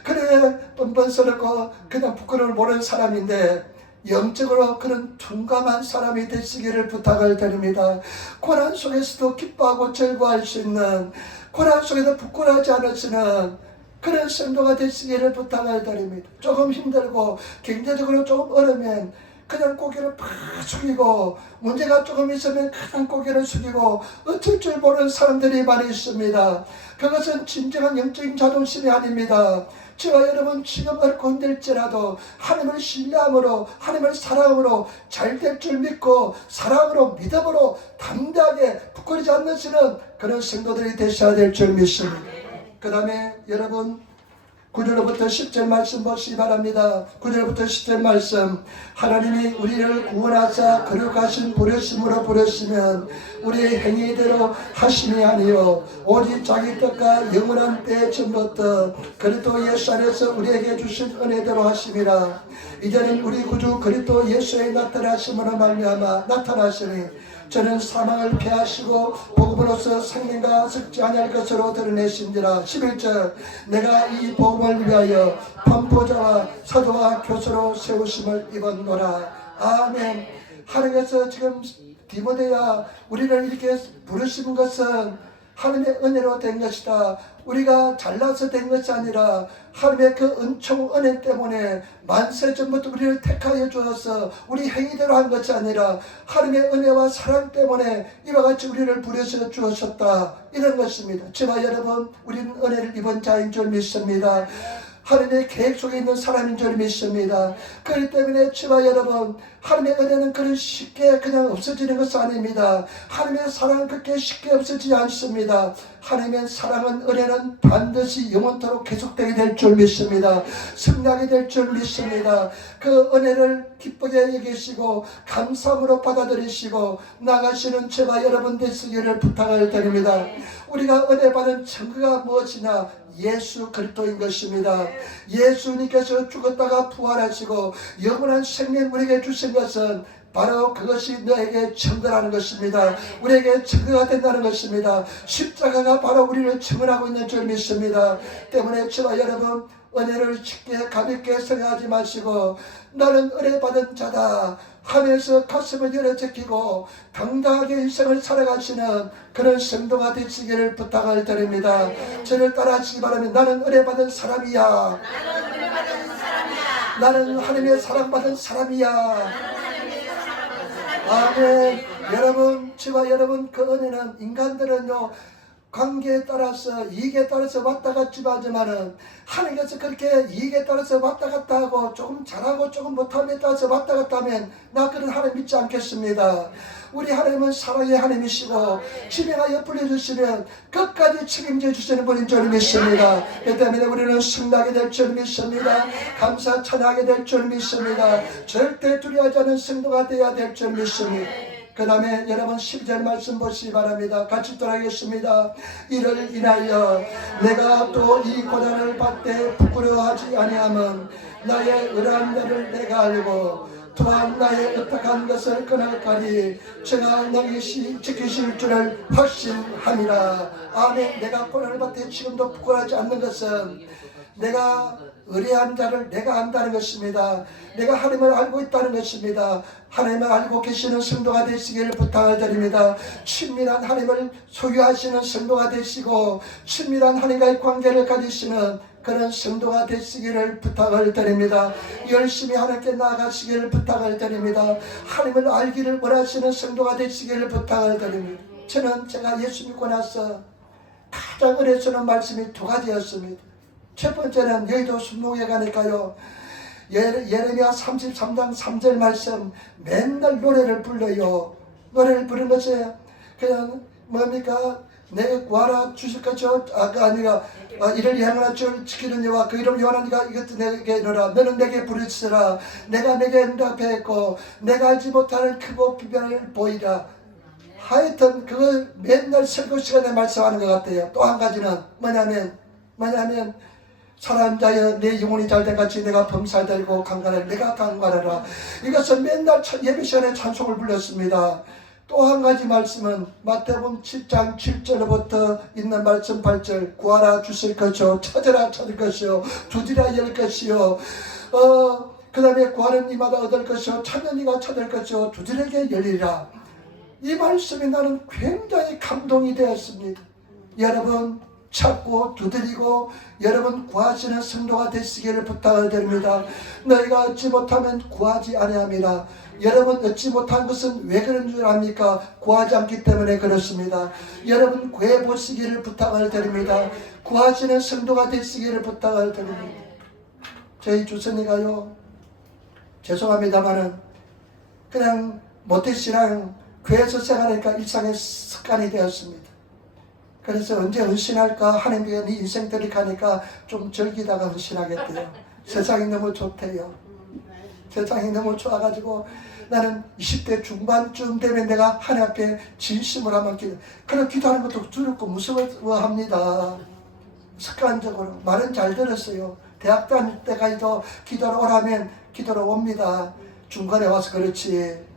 그래 뻔뻔스럽고 그냥 부끄러움을 모르는 사람인데 영적으로 그런 둔감한 사람이 되시기를 부탁을 드립니다. 고난 속에서도 기뻐하고 즐거워할 수 있는, 고난 속에도 부끄러워하지 않으시는 그런 성도가 되시기를 부탁을 드립니다. 조금 힘들고 경제적으로 조금 어려우면 그냥 고개를 팍 숙이고, 문제가 조금 있으면 그냥 고개를 숙이고 어쩔 줄 모르는 사람들이 많이 있습니다. 그것은 진정한 영적인 자존심이 아닙니다. 저와 여러분 지금 어렵고 힘들지라도 하나님을 신뢰함으로, 하나님을 사랑함으로 잘 될 줄 믿고 사랑으로 믿음으로 담대하게 부끄러지 않으시는 그런 성도들이 되셔야 될 줄 믿습니다. 그 다음에 여러분 9절부터 10절 말씀 보시기 바랍니다. 9절부터 10절 말씀, 하나님이 우리를 구원하사 거룩하신 부르심으로 부르시면 우리의 행위대로 하심이 아니요 오직 자기 뜻과 영원한 때 전부터 그리스도 예수 안에서 우리에게 주신 은혜대로 하심이라. 이제는 우리 구주 그리스도 예수의 나타나심으로 말미암아 나타나시니 저는 사망을 패하시고 복음으로서 생명과 썩지 아니할 것으로 드러내신지라. 11절, 내가 이 복음을 위하여 반포자와 사도와 교수로 세우심을 입었노라. 아멘. 하나님께서 지금 디모데야 우리를 이렇게 부르신 것은 하나님의 은혜로 된 것이다. 우리가 잘나서 된 것이 아니라 하나님의 그 은총 은혜 때문에 만세 전부터 우리를 택하여 주어서 우리 행위대로 한 것이 아니라 하나님의 은혜와 사랑 때문에 이와 같이 우리를 부르셔 주었다, 이런 것입니다. 저와 여러분, 우리는 은혜를 입은 자인 줄 믿습니다. 하나님의 계획 속에 있는 사람인 줄 믿습니다. 그렇기 때문에 저와 여러분, 하나님의 은혜는 그런 쉽게 그냥 없어지는 것이 아닙니다. 하나님의 사랑은 그렇게 쉽게 없어지지 않습니다. 하나님의 사랑은, 은혜는 반드시 영원토록 계속되게 될 줄 믿습니다. 승리하게 될 줄 믿습니다. 그 은혜를 기쁘게 여기시고 감사함으로 받아들이시고 나가시는 저와 여러분 되시기를 부탁을 드립니다. 우리가 은혜 받은 증거가 무엇이냐? 예수 그리스도인 것입니다. 예수님께서 죽었다가 부활하시고 영원한 생명 우리에게 주신 것은 바로 그것이 너에게 증거라는 것입니다. 우리에게 증거가 된다는 것입니다. 십자가가 바로 우리를 증언하고 있는 줄 믿습니다. 때문에 저와 여러분, 은혜를 쉽게 가볍게 생각하지 마시고 나는 은혜 받은 자다 하면서 가슴을 열어 제끼고 당당하게 인생을 살아가시는 그런 성도가 되시기를 부탁을 드립니다. 저를 따라하시기 바랍니다. 나는 은혜 받은 사람이야. 나는 하나님의 사랑받은 사람이야. 아멘. 여러분, 저와 여러분, 그 은혜는 인간들은요 관계에 따라서 이익에 따라서 왔다 갔지 하지만은 하나님께서 그렇게 이익에 따라서 왔다 갔다 하고 조금 잘하고 조금 못함에 따라서 왔다 갔다 하면 나 그런 하나님 믿지 않겠습니다. 우리 하나님은 사랑의 하나님이시고 지명하여 불러주시면 끝까지 책임져 주시는 분인 줄 믿습니다. 그 때문에 우리는 승리하게 될 줄 믿습니다. 감사 찬양하게 될 줄 믿습니다. 절대 두려워하지 않는 성도가 되어야 될 줄 믿습니다. 그 다음에 여러분 12절 말씀 보시기 바랍니다. 같이 돌아가겠습니다. 이를 인하여 내가 또 이 고난을 받되 부끄러워하지 아니함은 나의 의로운 날을 내가 알고 또한 나의 어떡한 것을 끊을까니 제가 너희 지키실 줄을 확신함이라. 아멘. 내가 고난을 받되 지금도 부끄러워하지 않는 것은 내가 의뢰한 자를 내가 안다는 것입니다. 내가 하나님을 알고 있다는 것입니다. 하나님을 알고 계시는 성도가 되시기를 부탁을 드립니다. 친밀한 하나님을 소유하시는 성도가 되시고 친밀한 하나님과의 관계를 가지시는 그런 성도가 되시기를 부탁을 드립니다. 열심히 하나님께 나아가시기를 부탁을 드립니다. 하나님을 알기를 원하시는 성도가 되시기를 부탁을 드립니다. 저는 제가 예수 믿고 나서 가장 은혜 주는 말씀이 두 가지였습니다. 첫 번째는 여의도 순복에 가니까요, 예레미야 33장 3절 말씀, 맨날 노래를 불러요. 노래를 부르는 것이 그냥 뭡니까? 내가 구하라 주실 것이요 아니가 이를 향하나 줄 지키는 여호와 그 이름 요하나니가 이것도 내게 이르라. 너는 내게 부르시라. 내가 내게 응답했고 내가 알지 못하는 크고 비변을 보이라. 하여튼 그걸 맨날 설교 시간에 말씀하는 것 같아요. 또 한 가지는 뭐냐면 사람자여 내 영혼이 잘된 같이 내가 범살되고 강간하라. 내가 강간하라. 이것은 맨날 예배 시간에 찬송을 불렀습니다. 또 한 가지 말씀은 마태복음 7장 7절부터 있는 말씀 8절, 구하라 주실 것이요 찾으라 찾을 것이요 두드리라 열 것이요 그 다음에 구하는 이마다 얻을 것이요 찾는 이가 찾을 것이요 두드리게 열리라. 이 말씀이 나는 굉장히 감동이 되었습니다. 여러분 찾고 두드리고 여러분 구하시는 성도가 되시기를 부탁을 드립니다. 너희가 얻지 못하면 구하지 아니함이라. 여러분 얻지 못한 것은 왜 그런 줄 압니까? 구하지 않기 때문에 그렇습니다. 여러분 구해 보시기를 부탁을 드립니다. 구하시는 성도가 되시기를 부탁을 드립니다. 저희 주선이가요, 죄송합니다마는 그냥 모태신앙 교회에서 생활하니까 일상의 습관이 되었습니다. 그래서 언제 헌신할까 하나님께 네 인생 들이가니까 좀 즐기다가 헌신하겠대요. 세상이 너무 좋대요. 세상이 너무 좋아가지고 나는 20대 중반쯤 되면 내가 하나님 앞에 진심으로 한번 그런 기도하는 것도 두렵고 무서워합니다. 습관적으로 말은 잘 들었어요. 대학 다닐 때까지도 기도로 오라면 기도로 옵니다. 중간에 와서 그렇지.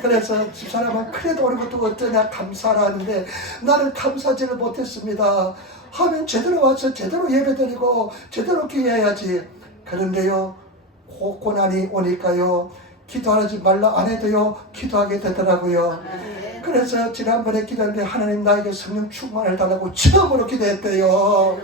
그래서 집사람은 그래도 오는 것도 어떠냐 감사를 하는데 나는 감사지를 못했습니다. 하면 제대로 와서 제대로 예배드리고 제대로 기도해야지. 그런데요, 고난이 오니까요, 기도하지 말라 안 해도요 기도하게 되더라고요. 그래서 지난번에 기도했는데 하나님 나에게 성령 충만을 달라고 처음으로 기도했대요.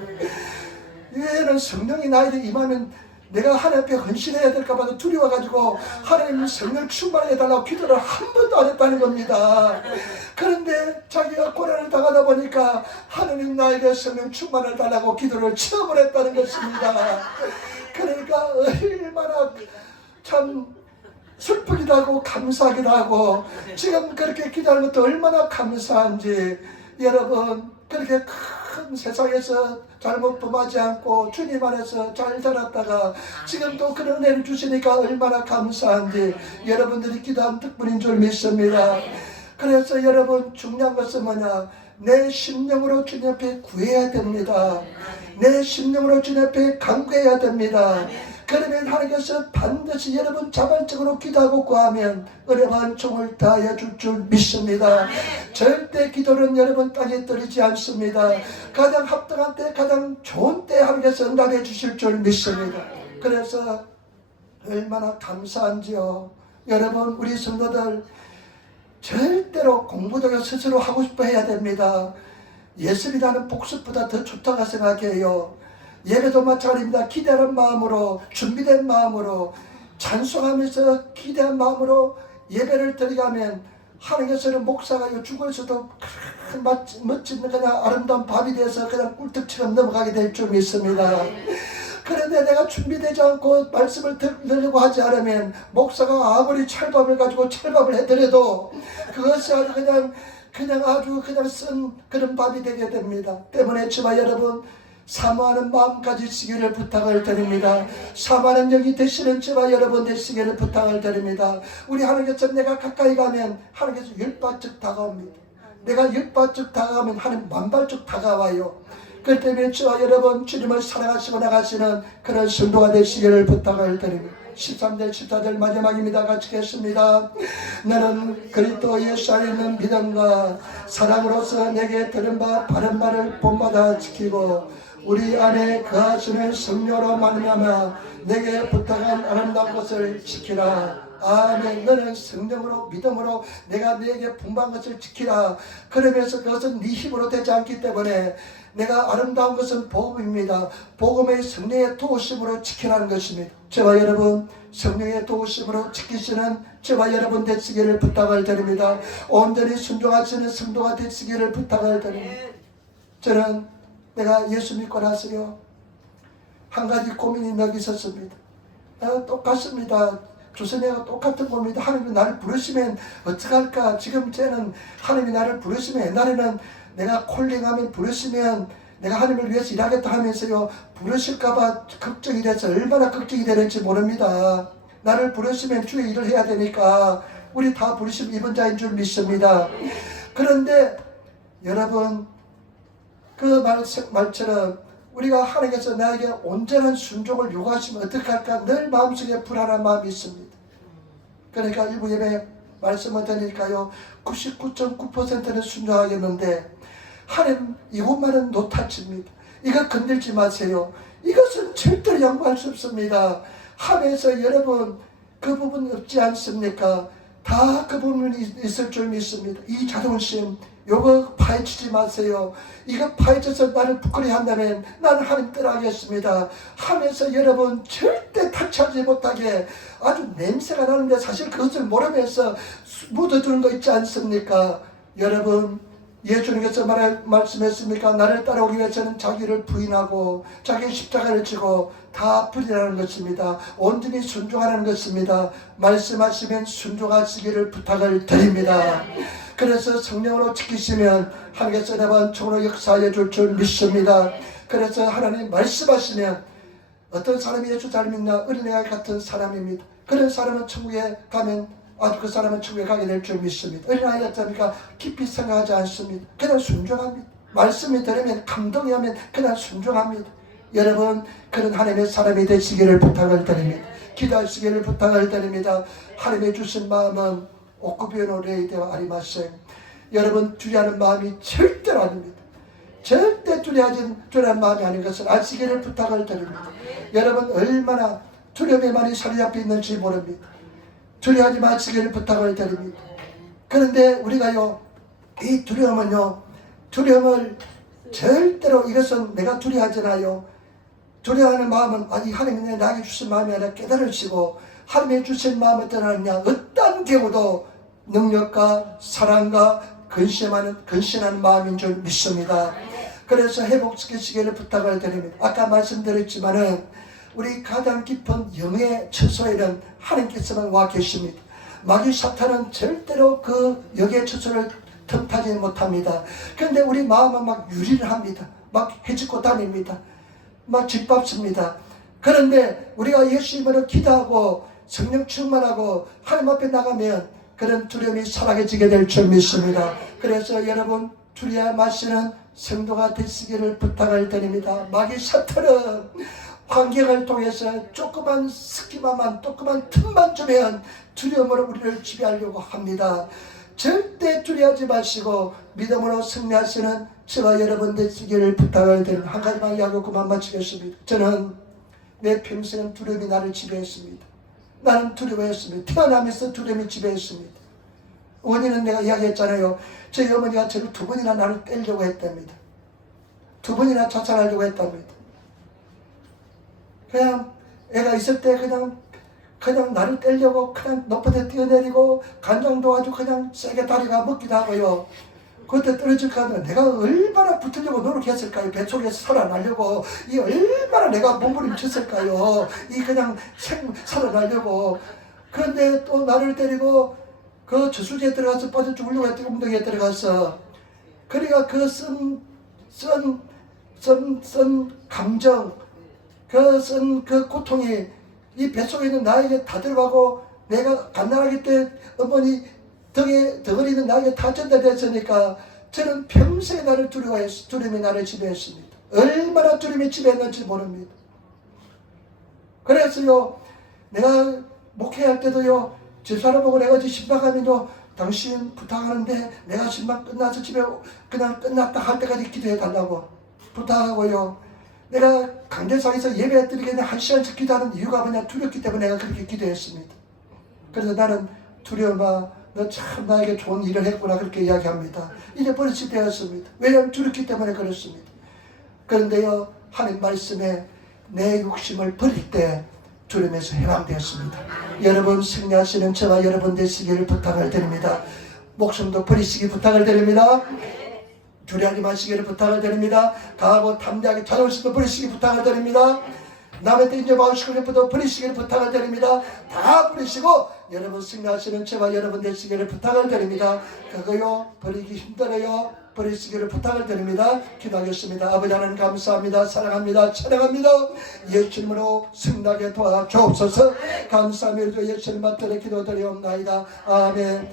얘는 성령이 나에게 임하면 내가 하나님 앞에 헌신해야 될까 봐도 두려워가지고 하나님 성령 충만해달라고 기도를 한 번도 안 했다는 겁니다. 그런데 자기가 고난을 당하다 보니까 하나님 나에게 성령 충만을 달라고 기도를 처음으로 했다는 것입니다. 그러니까 얼마나 참 슬프기도 하고 감사하기도 하고 지금 그렇게 기도하는 것도 얼마나 감사한지. 여러분 그렇게 큰 세상에서 잘못 범하지 않고 주님 안에서 잘 자랐다가 지금 또 그런 은혜를 주시니까 얼마나 감사한지 여러분들이 기도한 덕분인 줄 믿습니다. 그래서 여러분 중요한 것은 뭐냐, 내 심령으로 주님 앞에 구해야 됩니다. 내 심령으로 주님 앞에 간구해야 됩니다. 그러면 하나님께서 반드시 여러분 자발적으로 기도하고 구하면 은혜와 총을 다하여 줄 줄 믿습니다. 절대 기도는 여러분 땅에 떨어지지 않습니다. 가장 합당한 때, 가장 좋은 때 하나님께서 응답해 주실 줄 믿습니다. 그래서 얼마나 감사한지요. 여러분 우리 성도들 절대로 공부도 스스로 하고 싶어 해야 됩니다. 예술이라는 복습보다 더 좋다고 생각해요. 예배도 마찬가지입니다. 기대하는 마음으로, 준비된 마음으로, 찬송하면서 기대한 마음으로 예배를 드리가면 하나님께서는 목사가 죽어서도 멋진 그냥 아름다운 밥이 돼서 그냥 꿀떡처럼 넘어가게 될 줄 믿습니다. 그런데 내가 준비되지 않고 말씀을 들으려고 하지 않으면 목사가 아무리 찰밥을 가지고 찰밥을 해드려도 그것이 아주 그냥 쓴 그런 밥이 되게 됩니다. 때문에 저와 여러분 사모하는 마음 가지시기를 부탁을 드립니다. 사모하는 영이 되시는 저와 여러분 되시기를 부탁을 드립니다. 우리 하나님께서 내가 가까이 가면 하나님께서 열발적 다가옵니다. 내가 열발적 다가가면 하나님 만발적 다가와요. 그렇기 때문에 저와 여러분 주님을 사랑하시고 나가시는 그런 성도가 되시기를 부탁을 드립니다. 13절 14절 마지막입니다. 같이 읽겠습니다. 나는 그리스도 예수 안에 있는 믿음과 사랑으로서 내게 들은 바 바른 말을 본받아 지키고 우리 안에 거하시는 성령으로 말미암아 내게 부탁한 아름다운 것을 지키라. 아멘. 너는 성령으로 믿음으로 내가 네게 분부한 것을 지키라. 그러면서 그것은 네 힘으로 되지 않기 때문에 내가 아름다운 것은 복음입니다. 복음의 성령의 도우심으로 지키라는 것입니다. 저와 여러분 성령의 도우심으로 지키시는 저와 여러분 되시기를 부탁을 드립니다. 온전히 순종하시는 성도가 되시기를 부탁을 드립니다. 저는 내가 예수 믿고 나서요 한 가지 고민이 늘 있었습니다. 똑같습니다. 조선애가 똑같은 고민입니다. 하나님이 나를 부르시면 어떡할까. 지금 쟤는 하나님이 나를 부르시면, 옛날에는 내가 콜링하면 부르시면 내가 하나님을 위해서 일하겠다 하면서요 부르실까봐 걱정이 돼서 얼마나 걱정이 되는지 모릅니다. 나를 부르시면 주의 일을 해야 되니까 우리 다 부르심 입은 자인 줄 믿습니다. 그런데 여러분 그 말처럼 우리가 하나님께서 나에게 온전한 순종을 요구하시면 어떡할까 늘 마음속에 불안한 마음이 있습니다. 그러니까 일부 예배 말씀을 드리니까요 99.9%는 순종하겠는데 하나님 이것만은 노타치입니다. 이거 건들지 마세요. 이것은 절대로 양보할 수 없습니다. 하면서 여러분 그 부분 없지 않습니까? 다 그 부분이 있을 줄 믿습니다. 이 자존심 요거 파헤치지 마세요. 이거 파헤쳐서 나를 부끄러워 한다면 나는 하나님 따라하겠습니다 하면서 여러분 절대 타치하지 못하게 아주 냄새가 나는데 사실 그것을 모르면서 묻어두는 거 있지 않습니까? 여러분 예수님께서 말씀했습니까? 나를 따라오기 위해서는 자기를 부인하고 자기 십자가를 지고 다 부리라는 것입니다. 온전히 순종하라는 것입니다. 말씀하시면 순종하시기를 부탁을 드립니다. 그래서 성령으로 지키시면 하나님께서 내반총으로 역사해 줄 줄 믿습니다. 그래서 하나님 말씀하시면 어떤 사람이 예수 잘 믿나 어린애와 같은 사람입니다. 그런 사람은 천국에 가면 아주 그 사람은 천국에 가게 될 줄 믿습니다. 어린아이 같으니까 깊이 생각하지 않습니다. 그냥 순종합니다. 말씀이 들으면 감동이 하면 그냥 순종합니다. 여러분 그런 하나님의 사람이 되시기를 부탁을 드립니다. 기도하시기를 부탁을 드립니다. 하나님의 주신 마음은 옥구비오노 레이데와 아리마생 여러분 두려워하는 마음이 절대로 아닙니다. 절대 두려워하는 마음이 아닌 것을 아시기를 부탁을 드립니다. 여러분 얼마나 두려움에 많이 사로잡혀 있는지 모릅니다. 두려워하지 마시기를 부탁을 드립니다. 그런데 우리가요 이 두려움은요 두려움을 절대로 이것은 내가 두려워하잖아요. 두려워하는 마음은 아니 하나님이 나에게 주신 마음이 아니라 깨달으시고 하나님의 주신 마음을 떠나느냐 어떤 경우도 능력과 사랑과 근신하는 마음인 줄 믿습니다. 그래서 회복시키시기를 부탁을 드립니다. 아까 말씀드렸지만은 우리 가장 깊은 영의 처소에는 하나님께서만 와 계십니다. 마귀 사탄은 절대로 그 영의 처소를 틈타지 못합니다. 그런데 우리 마음은 막 유리를 합니다. 막 해집고 다닙니다. 막 짓밟습니다. 그런데 우리가 열심히 기도하고 성령 충만하고 하나님 앞에 나가면 그런 두려움이 사라져지게 될 줄 믿습니다. 그래서 여러분 두려워 마시는 성도가 되시기를 부탁을 드립니다. 마귀 사탄은 환경을 통해서 조그만 스키마만 조그만 틈만 주면 두려움으로 우리를 지배하려고 합니다. 절대 두려워하지 마시고 믿음으로 승리하시는 저와 여러분 되시기를 부탁을 드립니다. 한 가지만 이야기하고 그만 마치겠습니다. 저는 내 평생은 두려움이 나를 지배했습니다. 나는 두려워했습니다. 태어나면서 두려움이 지배했습니다. 원인은 내가 이야기했잖아요. 저희 어머니가 저를 2번이나 나를 때리려고 했답니다. 2번이나 자살하려고 했답니다. 그냥 애가 있을 때 그냥 나를 때리려고 그냥 높은 데 뛰어내리고 간장도 아주 그냥 세게 다리가 먹기도 하고요. 그때 떨어질까 하면 내가 얼마나 붙으려고 노력했을까요? 배 속에서 살아나려고 이 얼마나 내가 몸부림쳤을까요? 이 그냥 살아나려고. 그런데 또 나를 때리고 그 저수지에 들어가서 빠져 죽으려고 했더니 웅덩이에 들어가서 그러니까 그 쓴 감정 그 고통이 이 뱃속에 있는 나에게 다 들어가고 내가 갓난아기 때 어머니 덩어리 있는 나에게 다 전달됐으니까 저는 평생 나를 두려워했어. 두려움이 나를 지배했습니다. 얼마나 두려움이 지배했는지 모릅니다. 그래서요 내가 목회할 때도요 집사람 보고 내가 신방 가면요 당신 부탁하는데 내가 신방 끝나서 집에 그냥 끝났다 할 때까지 기도해 달라고 부탁하고요. 내가 강대상에서 예배 드리겠는데 1시간씩 기도하는 이유가 뭐냐 두렵기 때문에 내가 그렇게 기도했습니다. 그래서 나는 두려움아 너 참 나에게 좋은 일을 했구나 그렇게 이야기합니다. 이제 버릇이 되었습니다. 왜냐하면 두렵기 때문에 그렇습니다. 그런데요 하나님 말씀에 내 욕심을 버릴 때 두려움에서 해방되었습니다. 여러분 승리하시는 저와 여러분 되시기를 부탁을 드립니다. 목숨도 버리시기 부탁을 드립니다. 두려워하지 마시기를 부탁을 드립니다. 강하고 담대하게 자존심도 버리시기 부탁을 드립니다. 남의 인정받으시고 싶어도 버리시기를 부탁을 드립니다. 다 버리시고 여러분 승리하시는 저와 여러분 되시기를 부탁을 드립니다. 그거요 버리기 힘들어요. 버리시기를 부탁을 드립니다. 기도하겠습니다. 아버지 하나님 감사합니다. 사랑합니다. 찬양합니다. 예수님으로 승리하게 도와주옵소서. 감사합니다. 예수님 앞에 기도드리옵나이다. 아멘.